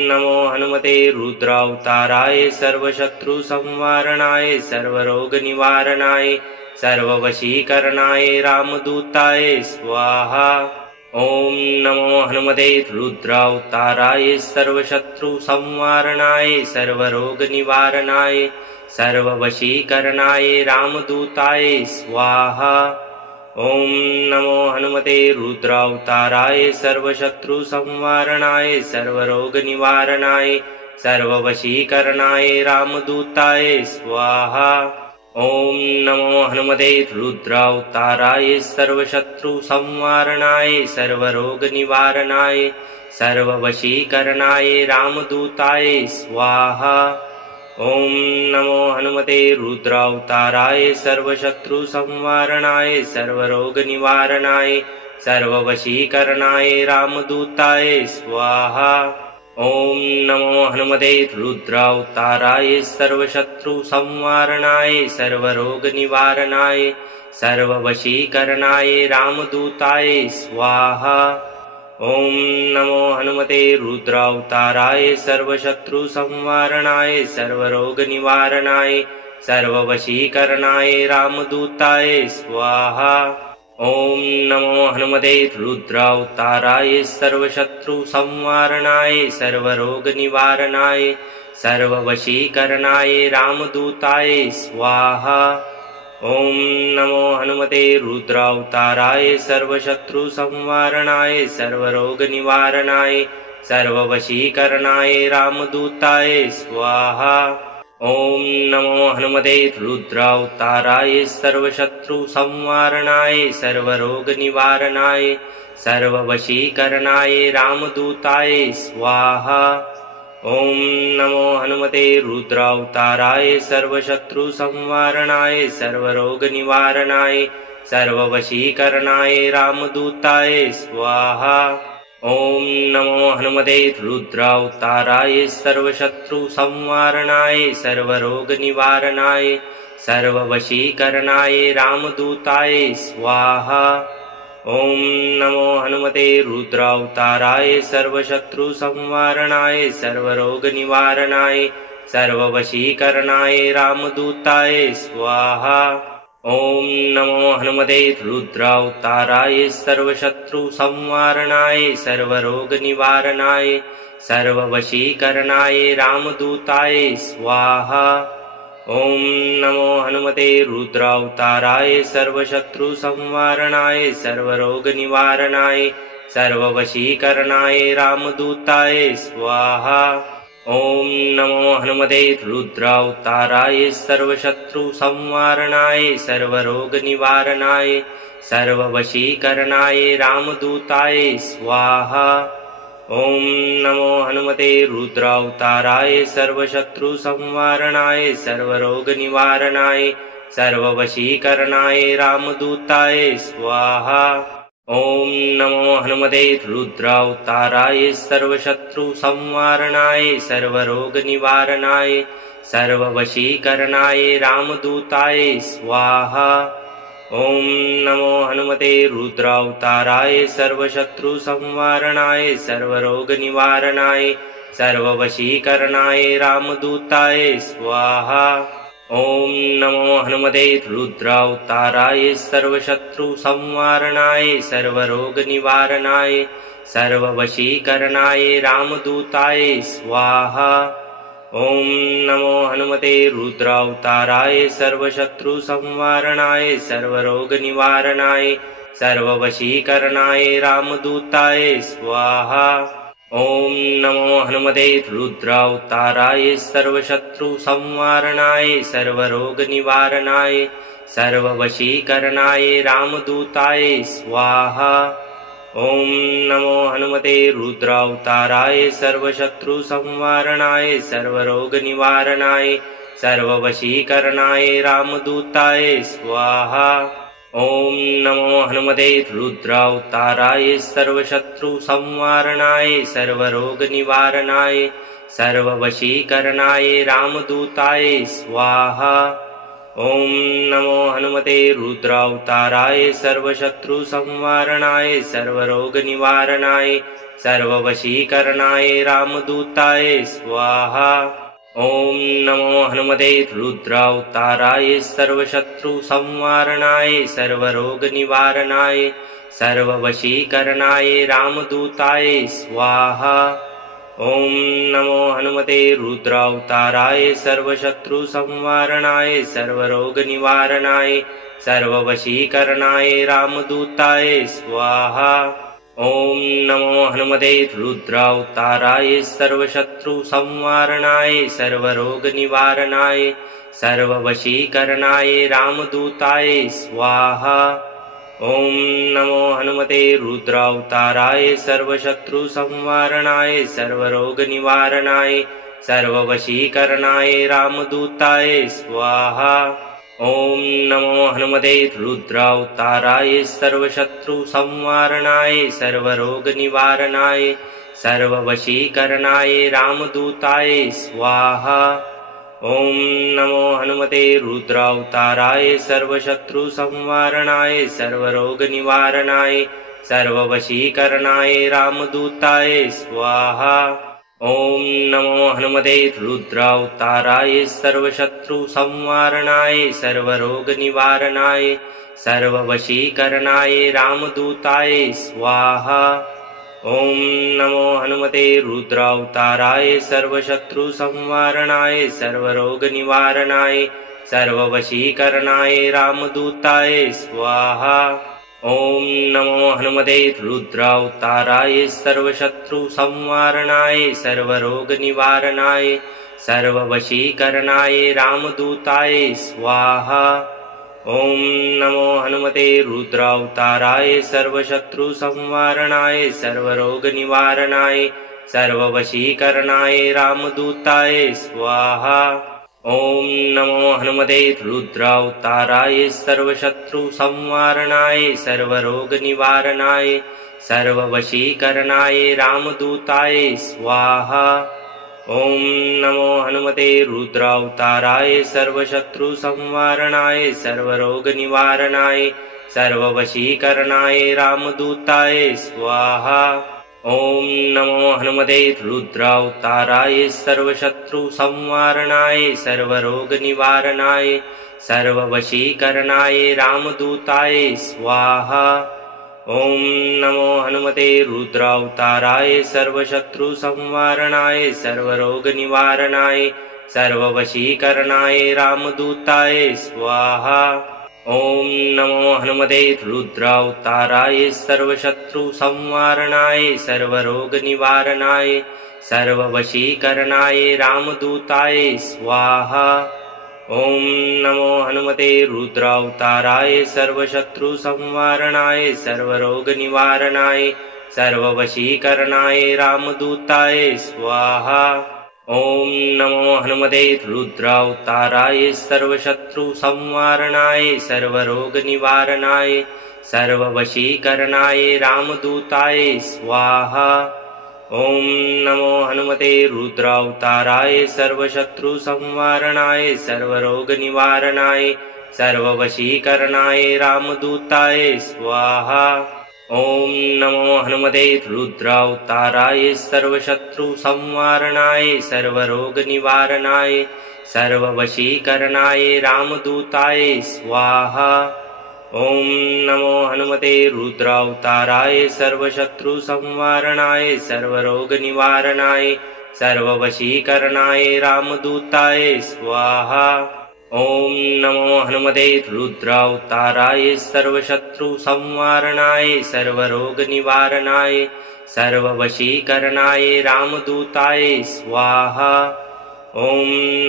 नमो हनुमते रुद्रावताराय सर्वशत्रुसंवारणाय सर्वरोगनिवारणाय सर्ववशीकरणाय रामदूताय स्वाहा। ओम नमो हनुमते रुद्रावताराय सर्वशत्रु संवारणाय सर्वरोग निवारणाय सर्ववशीकरणाय रामदूताय स्वाहा। ओम नमो हनुमते रुद्रावताराय सर्वशत्रु संवारणाय सर्वरोग निवारणाय सर्ववशीकरणाय रामदूताय स्वाहा। ओम नमो हनुमते रुद्रावताराय सर्वशत्रु संवारणाय सर्वरोग निवारणाय सर्ववशीकरणाय रामदूताय स्वाहा। ओम नमो हनुमते रुद्रावताराय सर्वशत्रु संवारणाय सर्वरोग निवारणाय सर्ववशीकरणाय रामदूताय स्वाहा। ओम नमो हनुमते रुद्रावताराय सर्वशत्रु संवारणाय सर्वरोग निवारणाय सर्ववशीकरणाय रामदूताय स्वाहा। ओम नमो हनुमते रुद्रावताराय सर्वशत्रु संवारणाय सर्वरोग निवारणाय सर्ववशीकरणाय रामदूताय स्वाहा। ओम नमो हनुमते रुद्रावताराय सर्वशत्रु संवारणाय सर्वरोग निवारणाय सर्ववशीकरणाय रामदूताय स्वाहा। ओम नमो हनुमते रुद्रावताराय सर्वशत्रु संवारणाय सर्वरोग निवारणाय सर्ववशीकरणाय रामदूताय स्वाहा। ओम नमो हनुमते रुद्रावताराय सर्वशत्रु संवारणाय सर्वरोग निवारणाय सर्ववशीकरणाय रामदूताय स्वाहा। ओम नमो हनुमते रुद्रावताराय सर्वशत्रु संवारणाय सर्वरोग निवारणाय सर्ववशीकरणाय रामदूताय स्वाहा। ओम नमो हनुमते रुद्रावताराय सर्वशत्रु संवारणाय सर्वरोग निवारणाय सर्ववशीकरणाय रामदूताय स्वाहा। ओम नमो हनुमते रुद्रावताराय सर्वशत्रु संवारणाय सर्वरोग निवारणाय सर्ववशीकरणाय रामदूताय स्वाहा। ओम नमो हनुमते रुद्रावताराय सर्वशत्रु संवारणाय सर्वरोग निवारणाय सर्ववशीकरणाय रामदूताय स्वाहा। ओम नमो हनुमते रुद्रावताराय सर्वशत्रु संवारणाय सर्वरोग निवारणाय सर्ववशीकरणाय रामदूताय स्वाहा। ओम नमो हनुमते रुद्रावताराय सर्वशत्रु संवारणाय सर्वरोग निवारणाय सर्ववशीकरणाय रामदूताय स्वाहा। ओम नमो हनुमते रुद्रावताराय सर्वशत्रु संवारणाय सर्वरोग निवारणाय सर्ववशीकरणाय रामदूताय स्वाहा। ओम नमो हनुमते रुद्रावताराय सर्वशत्रु संवारणाय सर्वरोग निवारणाय सर्ववशीकरणाय रामदूताय स्वाहा। ओम नमो हनुमते रुद्रावताराय सर्वशत्रु संवारणाय सर्वरोग निवारणाय सर्ववशीकरणाय रामदूताय स्वाहा। ओम नमो हनुमते रुद्रावताराय सर्वशत्रु संवारणाय सर्वरोग निवारणाय सर्ववशीकरणाय रामदूताय स्वाहा। ओम नमो हनुमते रुद्रावताराय सर्वशत्रु संवारणाय सर्वरोग निवारणाय सर्ववशीकरणाय रामदूताय स्वाहा। ओम नमो हनुमते रुद्रावताराय सर्वशत्रु संवारणाय सर्वरोग निवारणाय सर्ववशीकरणाय रामदूताय स्वाहा। ओम नमो हनुमते रुद्रावताराय सर्वशत्रु संवारणाय सर्वरोग निवारणाय सर्ववशीकरणाय रामदूताय स्वाहा। ओम नमो हनुमते रुद्रावताराय सर्वशत्रु संवारणाय सर्वरोग निवारणाय सर्ववशीकरणाय रामदूताय स्वाहा। ओम नमो हनुमते रुद्रावताराय सर्वशत्रु संवारणाय सर्वरोग निवारणाय सर्ववशीकरणाय रामदूताय स्वाहा। ॐ नमो हनुमते रुद्रावताराय सर्वशत्रुसंवारणाय सर्वरोगनिवारणाय सर्ववशीकरणाय रामदूताय स्वाहा। ॐ नमो हनुमते रुद्रावताराय सर्वशत्रुसंवारणाय सर्वरोगनिवारणाय सर्ववशीकरणाय रामदूताय स्वाहा। ॐ नमो हनुमते रुद्रावताराय सर्वशत्रुसंवारणाय सर्वरोगनिवारणाय सर्ववशीकरणाय रामदूताय स्वाहा। ॐ नमो हनुमते रुद्रावताराय सर्वशत्रुसंवारणाय सर्वरोगनिवारणाय सर्ववशीकरणाय रामदूताय स्वाहा। ॐ नमो हनुमते रुद्रावताराय सर्वशत्रुसंवारणाय सर्वरोगनिवारणाय सर्ववशीकरणाय रामदूताय स्वाहा। ॐ नमो हनुमते रुद्रावताराय सर्वशत्रुसंवारणाय सर्वरोगनिवारणाय सर्ववशीकरणाय रामदूताय स्वाहा। ॐ नमो हनुमते रुद्रावताराय सर्वशत्रुसंवारणाय सर्वरोगनिवारणाय सर्ववशीकरणाय रामदूताय स्वाहा। ॐ नमो हनुमते रुद्रावताराय सर्वशत्रुसंवारणाय सर्वरोगनिवारणाय सर्ववशीकरणाय रामदूताय स्वाहा। ॐ नमो हनुमते रुद्रावताराय सर्वशत्रुसंवारणाय सर्वरोगनिवारणाय सर्ववशीकरणाय रामदूताय स्वाहा। ॐ नमो हनुमते रुद्रावताराय सर्वशत्रुसंवारणाय सर्वरोगनिवारणाय सर्ववशीकरणाय रामदूताय स्वाहा। ॐ नमो हनुमते रुद्रावताराय सर्वशत्रुसंवारणाय सर्वरोगनिवारणाय सर्ववशीकरणाय रामदूताय स्वाहा। ॐ नमो हनुमते रुद्रावताराय सर्वशत्रुसंवारणाय सर्वरोगनिवारणाय सर्ववशीकरणाय रामदूताय स्वाहा। ॐ नमो हनुमते रुद्रावताराय सर्वशत्रुसंवारणाय सर्वरोगनिवारणाय सर्ववशीकरणाय रामदूताय स्वाहा। ॐ नमो हनुमते रुद्रावताराय सर्वशत्रुसंवारणाय सर्वरोगनिवारणाय सर्ववशीकरणाय रामदूताय स्वाहा। ॐ नमो हनुमते रुद्रावताराय सर्वशत्रुसंवारणाय सर्वरोगनिवारणाय सर्ववशीकरणाय रामदूताय स्वाहा। ॐ नमो हनुमते रुद्रावताराय सर्वशत्रुसंवारणाय सर्वरोगनिवारणाय सर्ववशीकरणाय रामदूताय स्वाहा। ॐ नमो हनुमते रुद्रावताराय सर्वशत्रुसंवारणाय सर्वरोगनिवारणाय सर्ववशीकरणाय रामदूताय स्वाहा। ॐ नमो हनुमते रुद्रावताराय सर्वशत्रुसंवारणाय सर्वरोगनिवारणाय सर्ववशीकरणाय रामदूताय स्वाहा। ॐ नमो हनुमते रुद्रावताराय सर्वशत्रुसंवारणाय सर्वरोगनिवारणाय सर्ववशीकरणाय रामदूताय स्वाहा। ॐ नमो हनुमते रुद्रावताराय सर्वशत्रुसंवारणाय सर्वरोगनिवारणाय सर्ववशीकरणाय रामदूताय स्वाहा। ॐ नमो हनुमते रुद्रावताराय सर्वशत्रुसंवारणाय सर्वरोगनिवारणाय सर्ववशीकरणाय रामदूताय स्वाहा। ॐ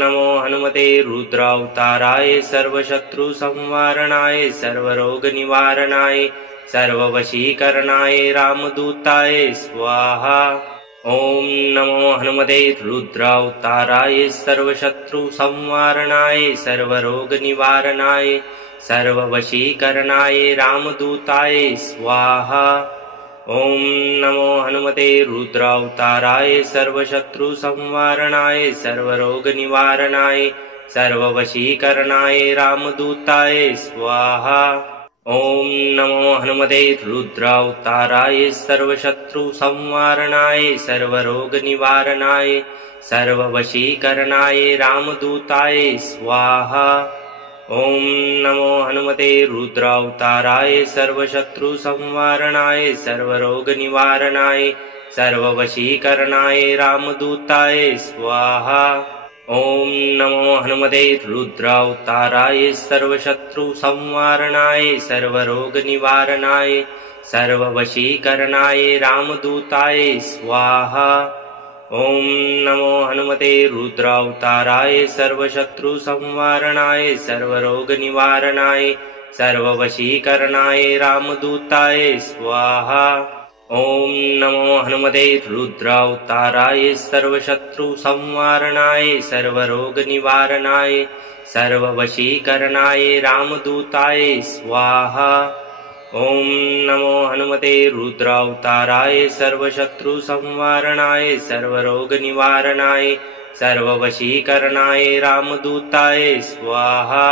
नमो हनुमते रुद्रावताराय सर्वशत्रुसंवारणाय सर्वरोगनिवारणाय सर्ववशीकरणाय रामदूताय स्वाहा। ॐ नमो हनुमते रुद्रावताराय सर्वशत्रुसंवारणाय सर्वरोगनिवारणाय सर्ववशीकरणाय रामदूताय स्वाहा। ॐ नमो हनुमते रुद्रावताराय सर्वशत्रुसंवारणाय सर्वरोगनिवारणाय सर्ववशीकरणाय रामदूताय स्वाहा। ॐ नमो हनुमते रुद्रावताराय सर्वशत्रुसंवारणाय सर्वरोगनिवारणाय सर्ववशीकरणाय रामदूताय स्वाहा। ओम नमो हनुमते रुद्रावताराय सर्वशत्रुसंवारणाय सर्वरोगनिवारणाय सर्ववशीकरणाय रामदूताय स्वाहा। ओम नमो हनुमते रुद्रावताराय सर्वशत्रुसंवारणाय सर्वरोगनिवारणाय सर्ववशीकरणाय रामदूताय स्वाहा। ओम नमो हनुमते रुद्रावताराय सर्वशत्रुसंवारणाय सर्वरोगनिवारणाय सर्ववशीकरणाय रामदूताय स्वाहा। ओम नमो हनुमते रुद्रावताराय सर्वशत्रुसंवारणाय सर्वरोगनिवारणाय सर्ववशीकरणाय रामदूताय स्वाहा। ओम नमो हनुमते रुद्रावताराय सर्वशत्रुसंवारणाय सर्वरोगनिवारणाय सर्ववशीकरणाय रामदूताय स्वाहा।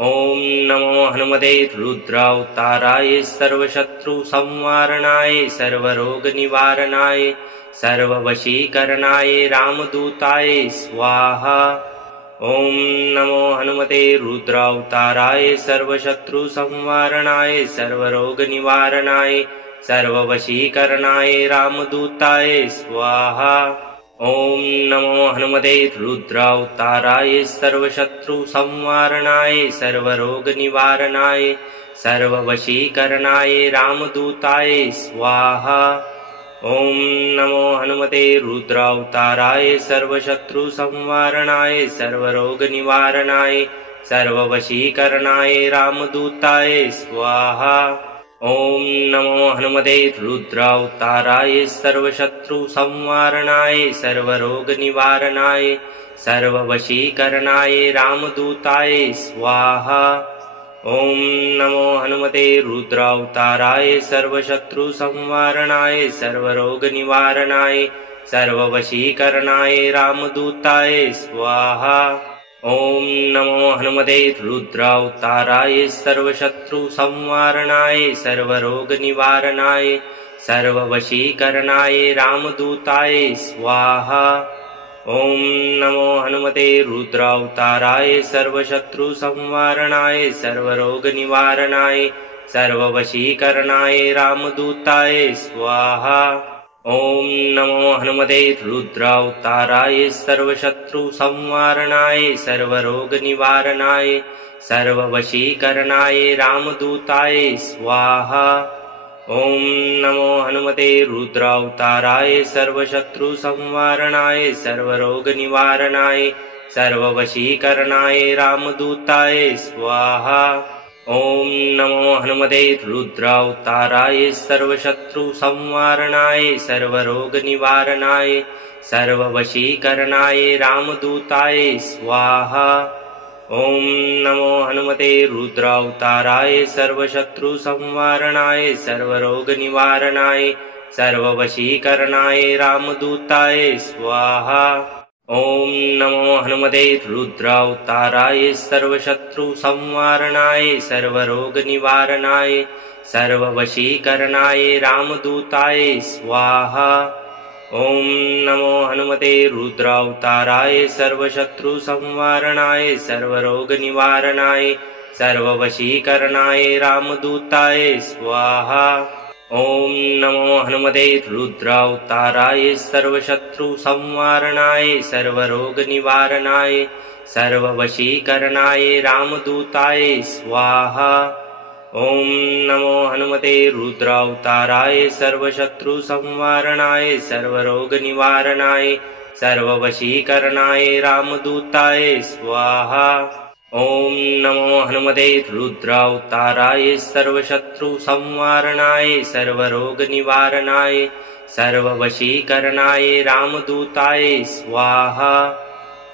ओम नमो हनुमते रुद्रावताराय सर्वशत्रुसंवारणाय सर्वरोगनिवारणाय सर्ववशीकरणाय रामदूताय स्वाहा। ओम नमो हनुमते रुद्रावताराय सर्वशत्रुसंवारणाय सर्वरोगनिवारणाय सर्ववशीकरणाय रामदूताय स्वाहा। ओम नमो हनुमते रुद्रावताराय सर्वशत्रुसंवारणाय सर्वरोगनिवारणाय सर्ववशीकरणाय रामदूताय स्वाहा। ओम नमो हनुमते रुद्रावताराय सर्वशत्रुसंवारणाय सर्वरोगनिवारणाय सर्ववशीकरणाय रामदूताय स्वाहा। ओम नमो हनुमते रुद्रावताराय सर्वशत्रुसंवारणाय सर्वरोगनिवारणाय सर्ववशीकरणाय रामदूताय स्वाहा। ओम नमो हनुमते रुद्रावताराय सर्वशत्रुसंवारणाय सर्वरोगनिवारणाय सर्ववशीकरणाय रामदूताय स्वाहा। ओम नमो हनुमते रुद्रावताराय सर्वशत्रुसंवारणाय सर्वरोगनिवारणाय सर्ववशीकरणाय रामदूताय स्वाहा। ओम नमो हनुमते रुद्रावताराय सर्वशत्रुसंवारणाय सर्वरोगनिवारणाय सर्ववशीकरणाय रामदूताय स्वाहा। ओम नमो हनुमते रुद्रावताराय सर्वशत्रुसंवारणाय सर्वरोगनिवारणाय सर्ववशीकरणाय रामदूताय स्वाहा। ओम नमो हनुमते रुद्रावताराय सर्वशत्रुसंवारणाय सर्वरोगनिवारणाय सर्ववशीकरणाय रामदूताय स्वाहा। ओम नमो हनुमते रुद्रावताराय सर्वशत्रुसंवारणाय सर्वरोगनिवारणाय सर्ववशीकरणाय रामदूताय स्वाहा। ओम नमो हनुमते रुद्रावताराय सर्वशत्रुसंवारणाय सर्वरोगनिवारणाय सर्ववशीकरणाय रामदूताय स्वाहा। ओम नमो हनुमते रुद्रावताराय सर्वशत्रुसंवारणाय सर्वरोगनिवारणाय सर्ववशीकरणाय रामदूताय स्वाहा। ओम नमो हनुमते रुद्रावताराय सर्वशत्रुसंवारणाय सर्वरोगनिवारणाय सर्ववशीकरणाय रामदूताय स्वाहा। ओम नमो हनुमते रुद्रावताराय सर्वशत्रुसंवारणाय सर्वरोगनिवारणाय सर्ववशीकरणाय रामदूताय स्वाहा। ओम नमो हनुमते रुद्रावताराय सर्वशत्रुसंवारणाय सर्वरोगनिवारणाय सर्ववशीकरणाय रामदूताय स्वाहा। ओम नमो हनुमते रुद्रावताराय सर्वशत्रुसंवारणाय सर्वरोगनिवारणाय सर्ववशीकरणाय रामदूताय स्वाहा।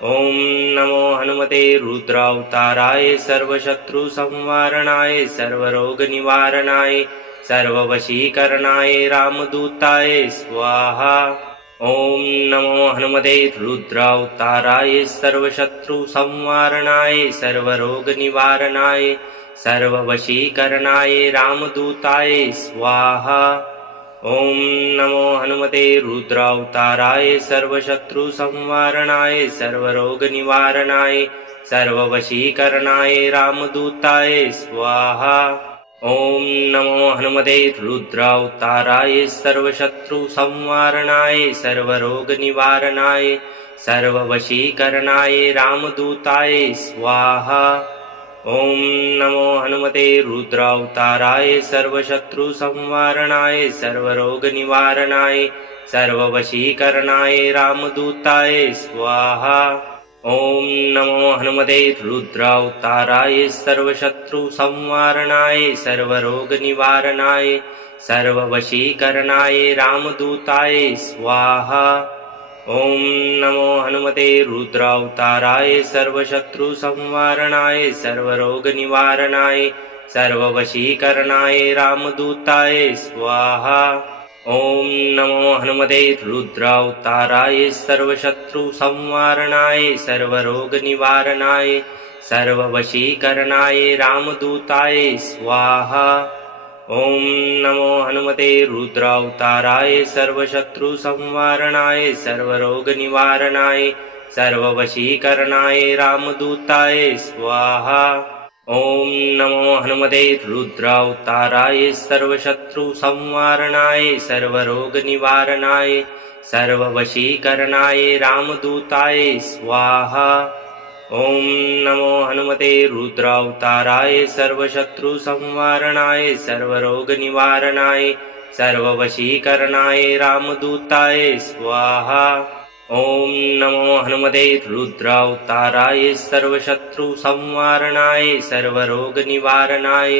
ओम नमो हनुमते रुद्रावताराय सर्वशत्रुसंवारणाय सर्वरोगनिवारणाय सर्ववशीकरणाय रामदूताय स्वाहा। ओम नमो हनुमते रुद्रावताराय सर्वशत्रुसंवारणाय सर्वरोगनिवारणाय सर्ववशीकरणाय रामदूताय स्वाहा। ॐ नमो हनुमते रुद्रावताराय सर्वशत्रुसंवारणाय सर्वरोगनिवारणाय सर्ववशीकरणाय रामदूताय स्वाहा। ॐ नमो हनुमते रुद्रावताराय सर्वशत्रुसंवारणाय सर्वरोगनिवारणाय सर्ववशीकरणाय रामदूताय स्वाहा। ॐ नमो हनुमते रुद्रावताराय सर्वशत्रुसंवारणाय सर्वरोगनिवारणाय सर्ववशीकरणाय रामदूताय स्वाहा। ॐ नमो हनुमते रुद्रावताराय सर्वशत्रुसंवारणाय सर्वरोगनिवारणाय सर्ववशीकरणाय रामदूताय स्वाहा। ॐ नमो हनुमते रुद्रावताराय सर्वशत्रुसंवारणाय सर्वरोगनिवारणाय सर्ववशीकरणाय रामदूताय स्वाहा। ॐ नमो हनुमते रुद्रावताराय सर्वशत्रुसंवारणाय सर्वरोगनिवारणाय सर्ववशीकरणाय रामदूताय स्वाहा। ॐ नमो हनुमते रुद्रावताराय सर्वशत्रुसंवारणाय सर्वरोगनिवारणाय सर्ववशीकरणाय रामदूताय स्वाहा। ॐ नमो हनुमते रुद्रावताराय सर्वशत्रुसंवारणाय सर्वरोगनिवारणाय सर्ववशीकरणाय रामदूताय स्वाहा। ॐ नमो हनुमते रुद्रावताराय सर्वशत्रुसंवारणाय सर्वरोगनिवारणाय सर्ववशीकरणाय रामदूताय स्वाहा। ॐ नमो हनुमते रुद्रावताराय सर्वशत्रुसंवारणाय सर्वरोगनिवारणाय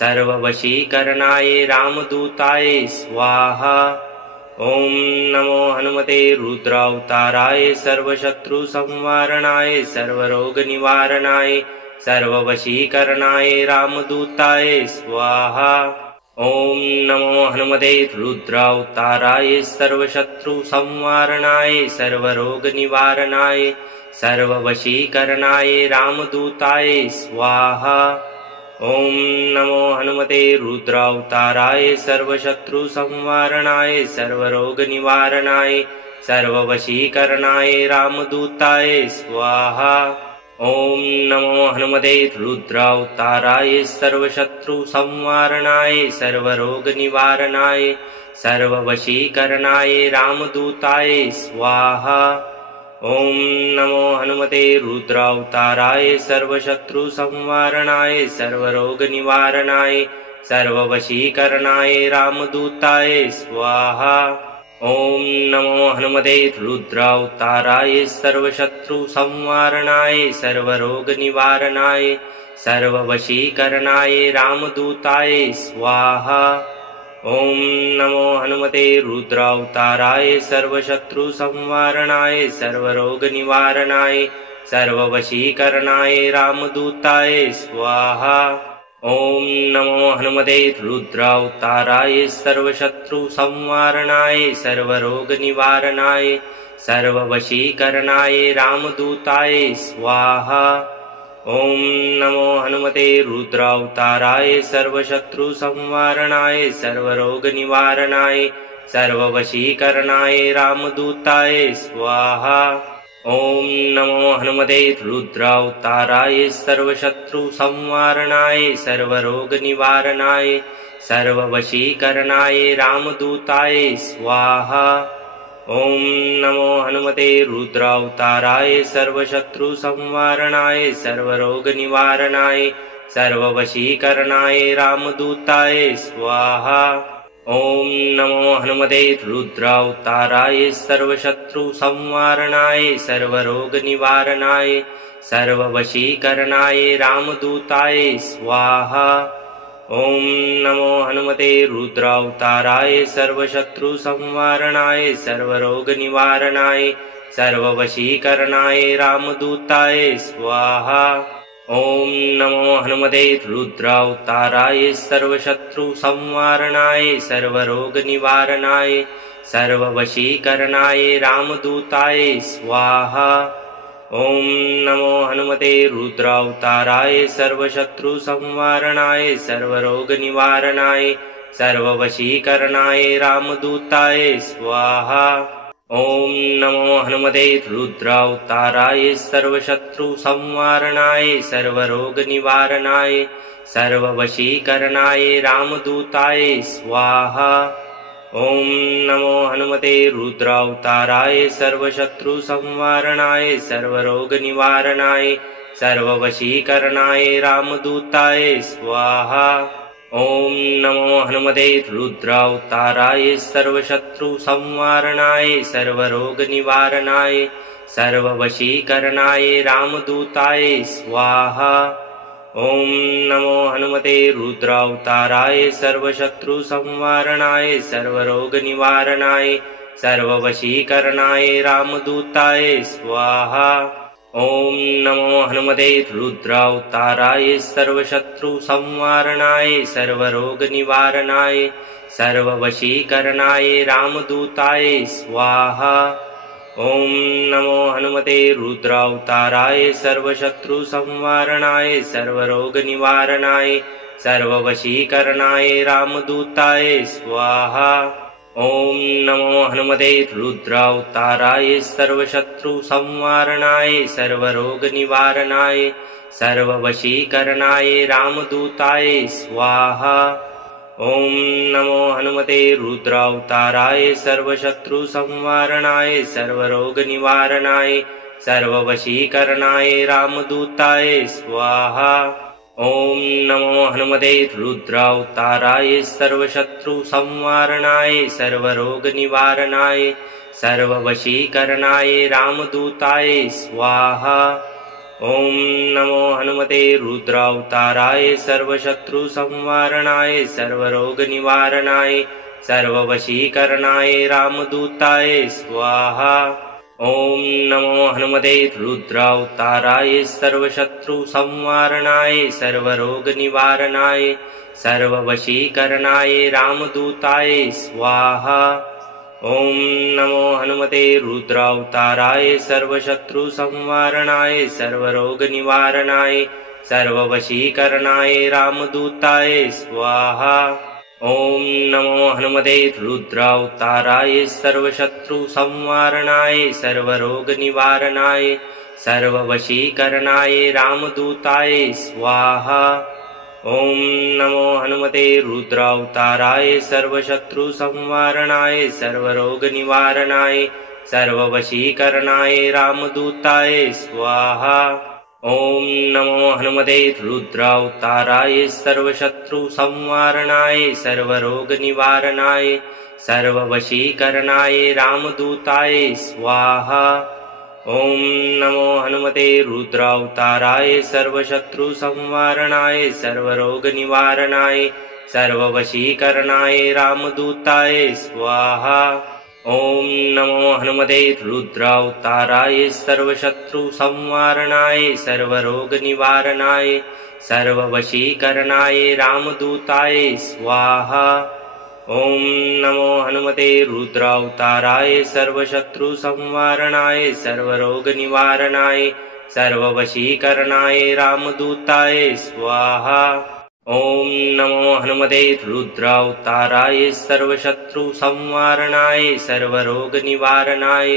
सर्ववशीकरणाय रामदूताय स्वाहा। ॐ नमो हनुमते रुद्रावताराय सर्वशत्रुसंवारणाय सर्वरोगनिवारणाय सर्ववशीकरणाय रामदूताय स्वाहा। ॐ नमो हनुमते रुद्रावताराय सर्वशत्रुसंवारणाय सर्वरोगनिवारणाय सर्ववशीकरणाय रामदूताय स्वाहा। ॐ नमो हनुमते रुद्रावताराय सर्वशत्रुसंवारणाय सर्वरोगनिवारणाय सर्ववशीकरणाय रामदूताय स्वाहा। ॐ नमो हनुमते रुद्रावताराय सर्वशत्रुसंवारणाय सर्वरोगनिवारणाय सर्ववशीकरणाय रामदूताय स्वाहा। ॐ नमो हनुमते रुद्रावताराय सर्वशत्रुसंवारणाय सर्वरोगनिवारणाय सर्ववशीकरणाय रामदूताय स्वाहा। ॐ नमो हनुमते रुद्रावताराय सर्वशत्रुसंवारणाय सर्वरोगनिवारणाय सर्ववशीकरणाय रामदूताय स्वाहा। ॐ नमो हनुमते रुद्रावताराय सर्वशत्रुसंवारणाय सर्वरोगनिवारणाय सर्ववशीकरणाय रामदूताय स्वाहा। ॐ नमो हनुमते रुद्रावताराय सर्वशत्रुसंवारणाय सर्वरोगनिवारणाय सर्ववशीकरणाय रामदूताय स्वाहा। ॐ नमो हनुमते रुद्रावताराय सर्वशत्रुसंवारणाय सर्वरोगनिवारणाय सर्ववशीकरणाय रामदूताय स्वाहा। ॐ नमो हनुमते रुद्रावताराय सर्वशत्रुसंवारणाय सर्वरोगनिवारणाय सर्ववशीकरणाय रामदूताय स्वाहा। ॐ नमो हनुमते रुद्रावताराय सर्वशत्रुसंवारणाय सर्वरोगनिवारणाय सर्ववशीकरणाय रामदूताय स्वाहा। ॐ नमो हनुमते रुद्रावताराय सर्वशत्रुसंवारणाय सर्वरोगनिवारणाय सर्ववशीकरणाय रामदूताय स्वाहा। ॐ नमो हनुमते रुद्रावताराय सर्वशत्रुसंवारणाय सर्वरोगनिवारणाय सर्ववशीकरणाय रामदूताय स्वाहा। ॐ नमो हनुमते रुद्रावताराय सर्वशत्रुसंवारणाय सर्वरोगनिवारणाय सर्ववशीकरणाय रामदूताय स्वाहा। ॐ नमो हनुमते रुद्रावताराय सर्वशत्रुसंवारणाय सर्वरोगनिवारणाय सर्ववशीकरणाय रामदूताय स्वाहा। ओम नमो हनुमते रुद्रावताराय सर्वशत्रुसंवारणाय सर्वरोगनिवारणाय सर्ववशीकरणाय रामदूताय स्वाहा। ओम नमो हनुमते रुद्रावताराय सर्वशत्रुसंवारणाय सर्वरोगनिवारणाय सर्ववशीकरणाय रामदूताय स्वाहा। ओम नमो हनुमते रुद्रावताराय सर्वशत्रुसंवारणाय सर्वरोगनिवारणाय सर्ववशीकरणाय रामदूताय स्वाहा। ओम नमो हनुमते रुद्रावताराय सर्वशत्रुसंवारणाय सर्वरोगनिवारणाय सर्ववशीकरणाय रामदूताय स्वाहा। ओम नमो हनुमते रुद्रावताराय सर्वशत्रुसंवारणाय सर्वरोगनिवारणाय सर्ववशीकरणाय रामदूताय स्वाहा। ओम नमो हनुमते रुद्रावताराय सर्वशत्रुसंवारणाय सर्वरोगनिवारणाय सर्ववशीकरणाय रामदूताय स्वाहा। ओम नमो हनुमते रुद्रावताराय सर्वशत्रुसंवारणाय सर्वरोगनिवारणाय सर्ववशीकरणाय रामदूताय स्वाहा। ओम नमो हनुमते रुद्रावताराय सर्वशत्रुसंवारणाय सर्वरोगनिवारणाय सर्ववशीकरणाय रामदूताय स्वाहा। ओम नमो हनुमते रुद्रावताराय सर्वशत्रुसंवारणाय सर्वरोगनिवारणाय सर्ववशीकरणाय रामदूताय स्वाहा। ओम नमो हनुमते रुद्रावताराय सर्वशत्रुसंवारणाय सर्वरोगनिवारणाय सर्ववशीकरणाय रामदूताय स्वाहा। ओम नमो हनुमते रुद्रावताराय सर्वशत्रुसंवारणाय सर्वरोगनिवारणाय सर्ववशीकरणाय रामदूताय स्वाहा। ओम नमो हनुमते रुद्रावताराय सर्वशत्रुसंवारणाय सर्वरोगनिवारणाय सर्ववशीकरणाय रामदूताय स्वाहा। ओम नमो हनुमते रुद्रावताराय सर्वशत्रुसंवारणाय सर्वरोगनिवारणाय सर्ववशीकरणाय रामदूताय स्वाहा। ओम नमो हनुमते रुद्रावताराय सर्वशत्रुसंवारणाय सर्वरोगनिवारणाय सर्ववशीकरणाय रामदूताय स्वाहा। ओम नमो हनुमते रुद्रावताराय सर्वशत्रुसंवारणाय सर्वरोगनिवारणाय सर्ववशीकरणाय रामदूताय स्वाहा। ओम नमो हनुमते रुद्रावताराय सर्वशत्रुसंवारणाय सर्वरोगनिवारणाय सर्ववशीकरणाय रामदूताय स्वाहा। ओम नमो हनुमते रुद्रावताराय सर्वशत्रुसंवारणाय सर्वरोगनिवारणाय सर्ववशीकरणाय रामदूताय स्वाहा। ओम नमो हनुमते रुद्रावताराय सर्वशत्रुसंवारणाय सर्वरोगनिवारणाय सर्ववशीकरणाय रामदूताय स्वाहा। ओम नमो हनुमते रुद्रावताराय सर्वशत्रुसंवारणाय सर्वरोगनिवारणाय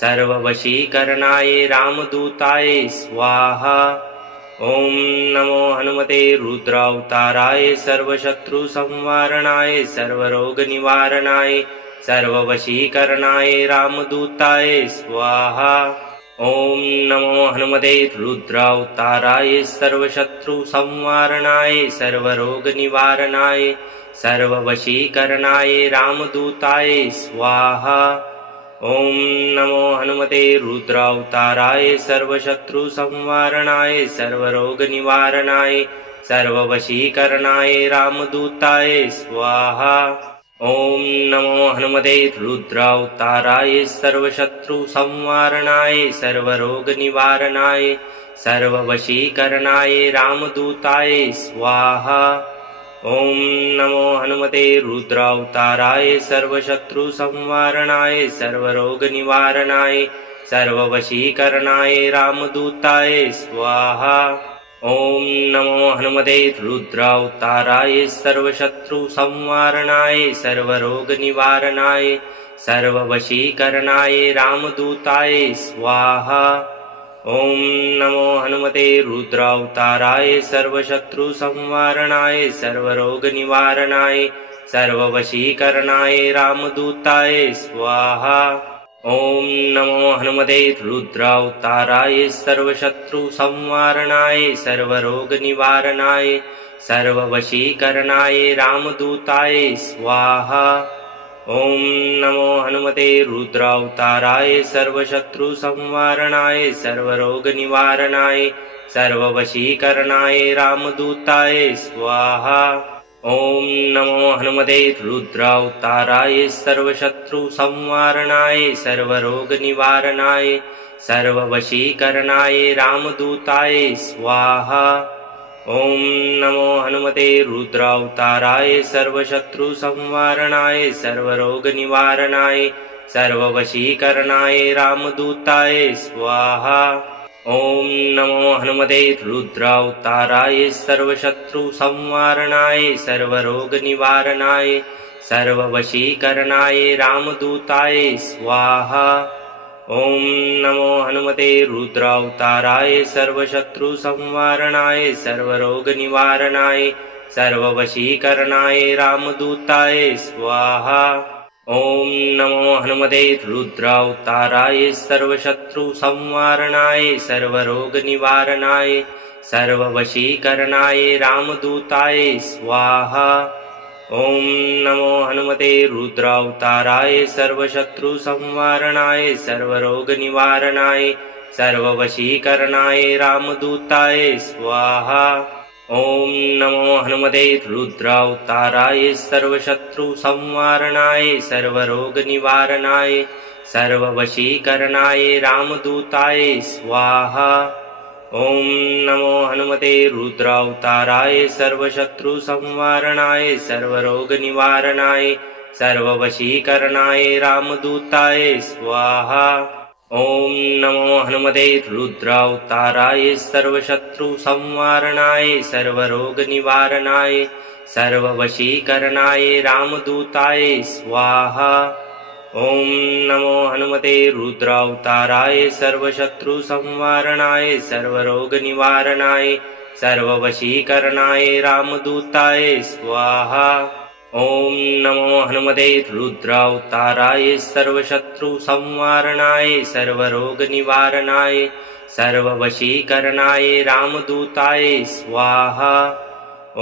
सर्ववशीकरणाय रामदूताय स्वाहा। ओम नमो हनुमते रुद्रावताराय सर्वशत्रुसंवारणाय सर्वरोगनिवारणाय सर्ववशीकरणाय रामदूताय स्वाहा। ओम नमो हनुमते रुद्रावताराय सर्वशत्रुसंवारणाय सर्वरोगनिवारणाय सर्ववशीकरणाय रामदूताय स्वाहा। ओम नमो हनुमते रुद्रावताराय सर्वशत्रुसंवारणाय सर्वरोगनिवारणाय सर्ववशीकरणाय रामदूताय स्वाहा। ओम नमो हनुमते रुद्रावताराय सर्वशत्रुसंवारणाय सर्वरोगनिवारणाय सर्ववशीकरणाय रामदूताय स्वाहा। ओम नमो हनुमते रुद्रावताराय सर्वशत्रुसंवारणाय सर्वरोगनिवारणाय सर्ववशीकरणाय रामदूताय स्वाहा। ॐ नमो हनुमते रुद्रावताराय सर्वशत्रुसंवारणाय सर्वरोगनिवारणाय सर्ववशीकरणाय रामदूताय स्वाहा। ॐ नमो हनुमते रुद्रावताराय सर्वशत्रुसंवारणाय सर्वरोगनिवारणाय सर्ववशीकरणाय रामदूताय स्वाहा। ॐ नमो हनुमते रुद्रावताराय सर्वशत्रुसंवारणाय सर्वरोगनिवारणाय सर्ववशीकरणाय रामदूताय स्वाहा। ॐ नमो हनुमते रुद्रावताराय सर्वशत्रुसंवारणाय सर्वरोगनिवारणाय सर्ववशीकरणाय रामदूताय स्वाहा। ॐ नमो हनुमते रुद्रावताराय सर्वशत्रुसंवारणाय सर्वरोगनिवारणाय सर्ववशीकरणाय रामदूताय स्वाहा। ॐ नमो हनुमते रुद्रावताराय सर्वशत्रुसंवारणाय सर्वरोगनिवारणाय सर्ववशीकरणाय रामदूताय स्वाहा। ॐ नमो हनुमते रुद्रावताराय सर्वशत्रुसंवारणाय सर्वरोगनिवारणाय सर्ववशीकरणाय रामदूताय स्वाहा। ॐ नमो हनुमते रुद्रावताराय सर्वशत्रुसंवारणाय सर्वरोगनिवारणाय सर्ववशीकरणाय रामदूताय स्वाहा। ॐ नमो हनुमते रुद्रावताराय सर्वशत्रुसंवारणाय सर्वरोगनिवारणाय सर्ववशीकरणाय रामदूताय स्वाहा। ॐ नमो हनुमते रुद्रावताराय सर्वशत्रुसंवारणाय सर्वरोगनिवारणाय सर्ववशीकरणाय रामदूताय स्वाहा। ॐ नमो हनुमते रुद्रावताराय सर्वशत्रुसंवारणाय सर्वरोगनिवारणाय सर्ववशीकरणाय रामदूताय स्वाहा। ॐ नमो हनुमते रुद्रावताराय सर्वशत्रुसंवारणाय सर्वरोगनिवारणाय सर्ववशीकरणाय रामदूताय स्वाहा। ॐ नमो हनुमते रुद्रावताराय सर्वशत्रुसंवारणाय सर्वरोगनिवारणाय सर्ववशीकरणाय रामदूताय स्वाहा। ॐ नमो हनुमते रुद्रावताराय सर्वशत्रुसंवारणाय सर्वरोगनिवारणाय सर्ववशीकरणाय रामदूताय स्वाहा। ॐ नमो हनुमते रुद्रावताराय सर्वशत्रुसंवारणाय सर्वरोगनिवारणाय सर्ववशीकरणाय रामदूताय स्वाहा। ॐ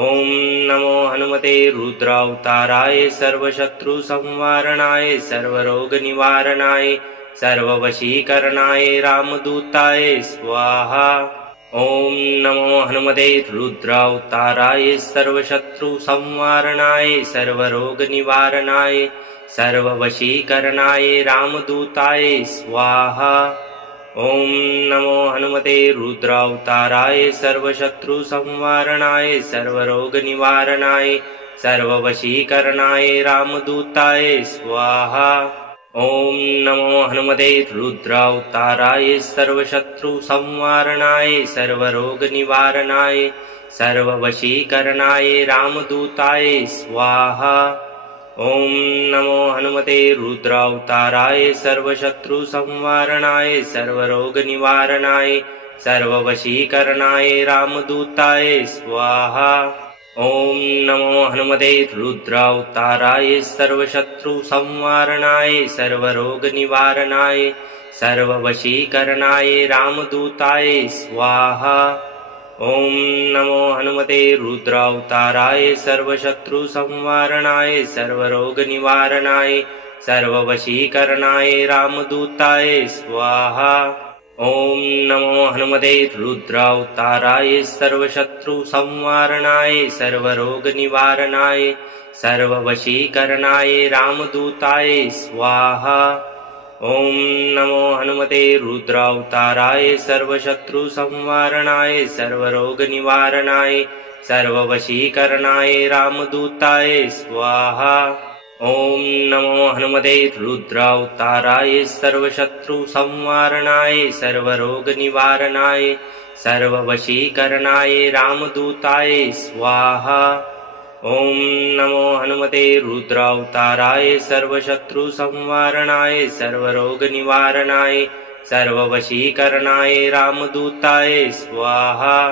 नमो हनुमते रुद्रावताराय सर्वशत्रुसंवारणाय सर्वरोगनिवारणाय सर्ववशीकरणाय रामदूताय स्वाहा। ॐ नमो हनुमते रुद्रावताराय सर्वशत्रुसंवारणाय सर्वरोगनिवारणाय सर्ववशीकरणाय रामदूताय स्वाहा। ॐ नमो हनुमते रुद्रावताराय सर्वशत्रुसंवारणाय सर्वरोगनिवारणाय सर्ववशीकरणाय रामदूताय स्वाहा। ॐ नमो हनुमते रुद्रावताराय सर्वशत्रुसंवारणाय सर्वरोगनिवारणाय सर्ववशीकरणाय रामदूताय स्वाहा। ॐ नमो हनुमते रुद्रावताराय सर्वशत्रुसंवारणाय सर्वरोगनिवारणाय सर्ववशीकरणाय रामदूताय स्वाहा। ॐ नमो हनुमते रुद्रावताराय सर्वशत्रुसंवारणाय सर्वरोगनिवारणाय सर्ववशीकरणाय रामदूताय स्वाहा। ॐ नमो हनुमते रुद्रावताराय सर्वशत्रुसंवारणाय सर्वरोगनिवारणाय सर्ववशीकरणाय रामदूताय स्वाहा। ॐ नमो हनुमते रुद्रावताराय सर्वशत्रुसंवारणाय सर्वरोगनिवारणाय सर्ववशीकरणाय रामदूताय स्वाहा। ॐ नमो हनुमते रुद्रावताराय सर्वशत्रुसंवारणाय सर्वरोगनिवारणाय सर्ववशीकरणाय रामदूताय स्वाहा। ॐ नमो हनुमते रुद्रावताराय सर्वशत्रुसंवारणाय सर्वरोगनिवारणाय सर्ववशीकरणाय रामदूताय स्वाहा। ओम नमो हनुमते रुद्रावताराय सर्वशत्रुसंवारणाय सर्वरोगनिवारणाय सर्ववशीकरणाय रामदूताय स्वाहा।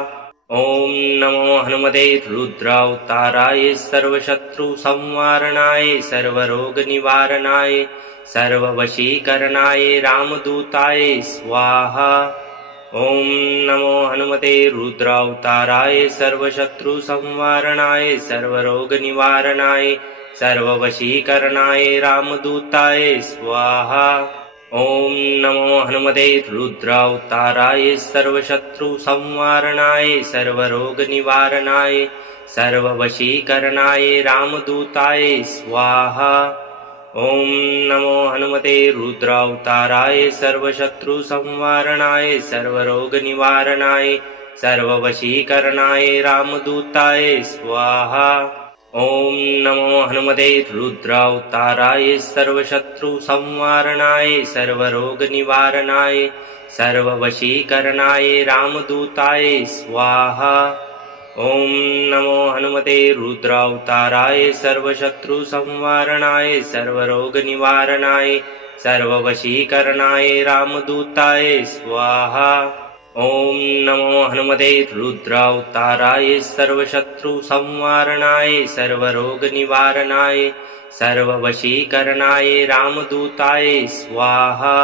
ओम नमो हनुमते रुद्रावताराय सर्वशत्रुसंवारणाय सर्वरोगनिवारणाय सर्ववशीकरणाय रामदूताय स्वाहा। ओम नमो हनुमते रुद्रावताराय सर्वशत्रुसंवारणाय सर्वरोगनिवारणाय सर्ववशीकरणाय रामदूताय स्वाहा। ओम नमो हनुमते रुद्रावताराय सर्वशत्रुसंवारणाय सर्वरोगनिवारणाय सर्ववशीकरणाय रामदूताय स्वाहा। ओम नमो हनुमते रुद्रावताराय सर्वशत्रुसंवारणाय सर्वरोगनिवारणाय सर्ववशीकरणाय रामदूताय स्वाहा। ओम नमो हनुमते रुद्रावताराय सर्वशत्रुसंवारणाय सर्वरोगनिवारणाय सर्ववशीकरणाय रामदूताय स्वाहा। ओम नमो हनुमते रुद्रावताराय सर्वशत्रुसंवारणाय सर्वरोगनिवारणाय सर्ववशीकरणाय रामदूताय स्वाहा। ओम नमो हनुमते रुद्रावताराय सर्वशत्रुसंवारणाय सर्वरोगनिवारणाय सर्ववशीकरणाय रामदूताय स्वाहा।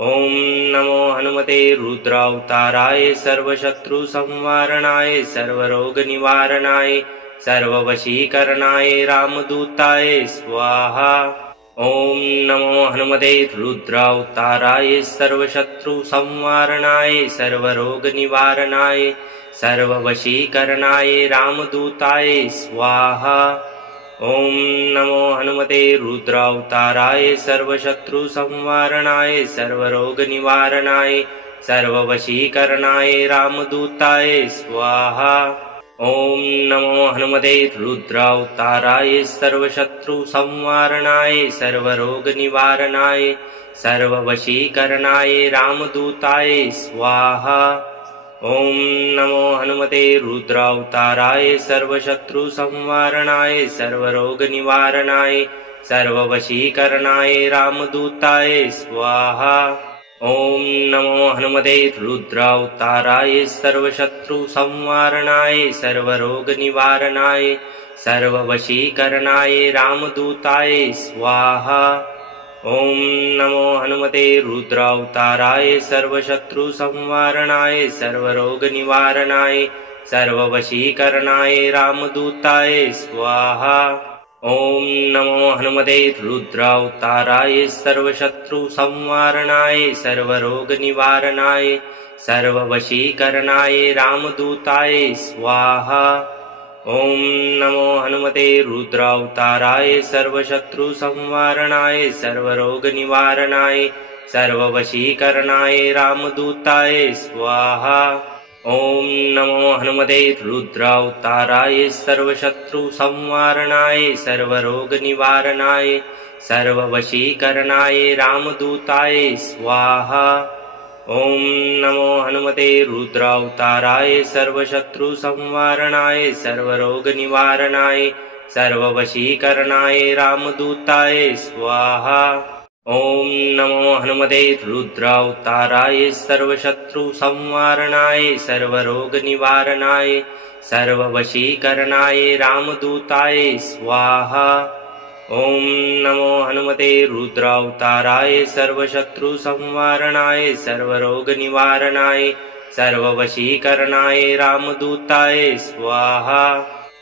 ओम नमो हनुमते रुद्रावताराय सर्वशत्रुसंवारणाय सर्वरोगनिवारणाय सर्ववशीकरणाय रामदूताय स्वाहा। ओम नमो हनुमते रुद्रावताराय सर्वशत्रुसंवारणाय सर्वरोगनिवारणाय सर्ववशीकरणाय रामदूताय स्वाहा। ओम नमो हनुमते रुद्रावताराय सर्वशत्रुसंवारणाय सर्वरोगनिवारणाय सर्ववशीकरणाय रामदूताय स्वाहा। ओम नमो हनुमते रुद्रावताराय सर्वशत्रुसंवारणाय सर्वरोगनिवारणाय सर्ववशीकरणाय रामदूताय स्वाहा। ओम नमो हनुमते रुद्रावताराय सर्वशत्रुसंवारणाय सर्वरोगनिवारणाय सर्ववशीकरणाय रामदूताय स्वाहा। ओम नमो हनुमते रुद्रावताराय सर्वशत्रुसंवारणाय सर्वरोगनिवारणाय सर्ववशीकरणाय रामदूताय स्वाहा। ओम नमो हनुमते रुद्रावताराय सर्वशत्रुसंवारणाय सर्वरोगनिवारणाय सर्ववशीकरणाय रामदूताय स्वाहा। ओम नमो हनुमते रुद्रावताराय सर्वशत्रुसंवारणाय सर्वरोगनिवारणाय सर्ववशीकरणाय रामदूताय स्वाहा। ओम नमो हनुमते रुद्रावताराय सर्वशत्रुसंवारणाय सर्वरोगनिवारणाय सर्ववशीकरणाय रामदूताय स्वाहा। ओम नमो हनुमते रुद्रावताराय सर्वशत्रुसंवारणाय सर्वरोगनिवारणाय सर्ववशीकरणाय रामदूताय स्वाहा। ओम नमो हनुमते रुद्रावताराय सर्वशत्रुसंवारणाय सर्वरोगनिवारणाय सर्ववशीकरणाय रामदूताय स्वाहा। ओम नमो हनुमते रुद्रावताराय सर्वशत्रुसंवारणाय सर्वरोगनिवारणाय सर्ववशीकरणाय रामदूताय स्वाहा। ओम नमो हनुमते रुद्रावताराय सर्वशत्रुसंवारणाय सर्वरोगनिवारणाय सर्ववशीकरणाय रामदूताय स्वाहा।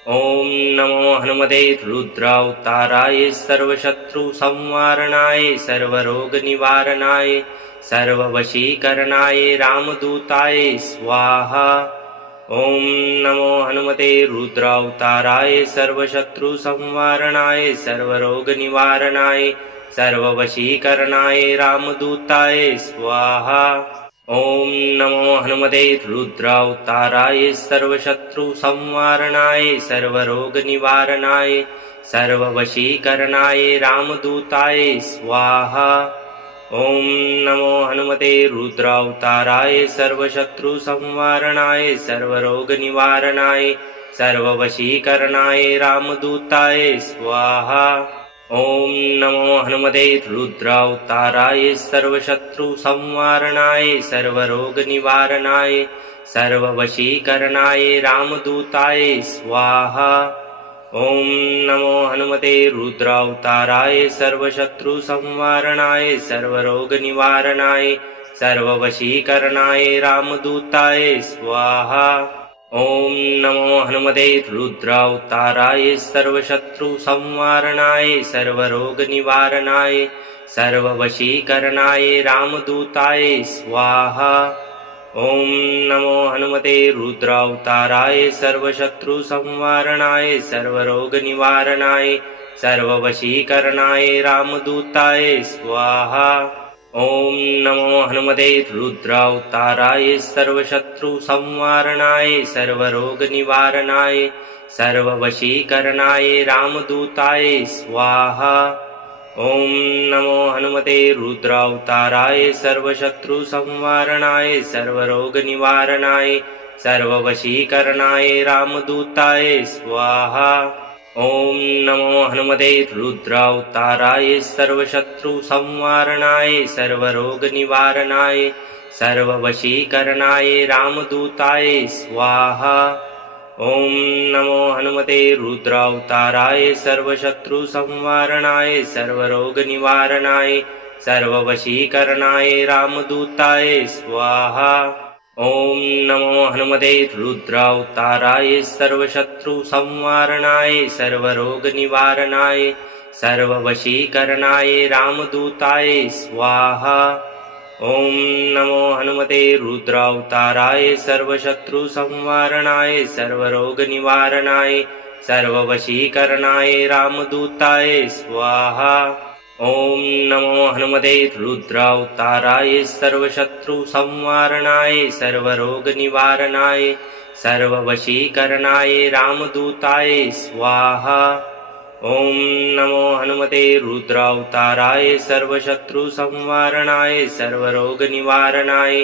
ओम नमो हनुमते रुद्रावताराय सर्वशत्रुसंवारणाय सर्वरोगनिवारणाय सर्ववशीकरणाय रामदूताय स्वाहा। ओम नमो हनुमते रुद्रावताराय सर्वशत्रुसंवारणाय सर्वरोगनिवारणाय सर्ववशीकरणाय रामदूताय स्वाहा। ओम नमो हनुमते रुद्रावताराय सर्वशत्रुसंवारणाय सर्वरोगनिवारणाय सर्ववशीकरणाय रामदूताय स्वाहा। ॐ नमो हनुमते रुद्रावताराय सर्वशत्रुसंवारणाय सर्वरोगनिवारणाय सर्ववशीकरणाय रामदूताय स्वाहा। ॐ नमो हनुमते रुद्रावताराय सर्वशत्रुसंवारणाय सर्वरोगनिवारणाय सर्ववशीकरणाय रामदूताय स्वाहा। ॐ नमो हनुमते रुद्रावताराय सर्वशत्रुसंवारणाय सर्वरोगनिवारणाय सर्ववशीकरणाय रामदूताय स्वाहा। ॐ नमो हनुमते रुद्रावताराय सर्वशत्रुसंवारणाय सर्वरोगनिवारणाय सर्ववशीकरणाय रामदूताय स्वाहा। ॐ नमो हनुमते रुद्रावताराय सर्वशत्रुसंवारणाय सर्वरोगनिवारणाय सर्ववशीकरणाय रामदूताय स्वाहा। ॐ नमो हनुमते रुद्रावताराय सर्वशत्रुसंवारणाय सर्वरोगनिवारणाय सर्ववशीकरणाय रामदूताय स्वाहा। ॐ नमो हनुमते रुद्रावताराय सर्वशत्रुसंवारणाय सर्वरोगनिवारणाय सर्ववशीकरणाय रामदूताय स्वाहा। ॐ नमो हनुमते रुद्रावताराय सर्वशत्रुसंवारणाय सर्वरोगनिवारणाय सर्ववशीकरणाय रामदूताय स्वाहा। ॐ नमो हनुमते रुद्रावताराय सर्वशत्रुसंवारणाय सर्वरोगनिवारणाय सर्ववशीकरणाय रामदूताय स्वाहा। ॐ नमो हनुमते रुद्रावताराय सर्वशत्रुसंवारणाय सर्वरोगनिवारणाय सर्ववशीकरणाय रामदूताय स्वाहा। ॐ नमो हनुमते रुद्रावताराय सर्वशत्रुसंवारणाय सर्वरोगनिवारणाय सर्ववशीकरणाय रामदूताय स्वाहा। ॐ नमो हनुमते रुद्रावताराय सर्वशत्रुसंवारणाय सर्वरोगनिवारणाय सर्ववशीकरणाय रामदूताय स्वाहा। ॐ नमो हनुमते रुद्रावताराय सर्वशत्रुसंवारणाय सर्वरोगनिवारणाय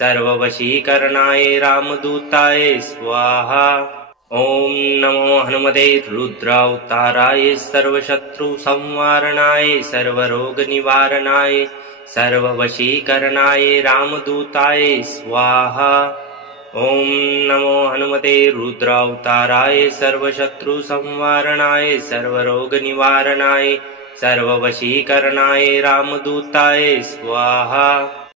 सर्ववशीकरणाय रामदूताय स्वाहा। ॐ नमो हनुमते रुद्रावताराय सर्वशत्रुसंवारणाय सर्वरोगनिवारणाय सर्ववशीकरणाय रामदूताय स्वाहा। ॐ नमो हनुमते रुद्रावताराय सर्वशत्रुसंवारणाय सर्वरोगनिवारणाय सर्ववशीकरणाय रामदूताय स्वाहा।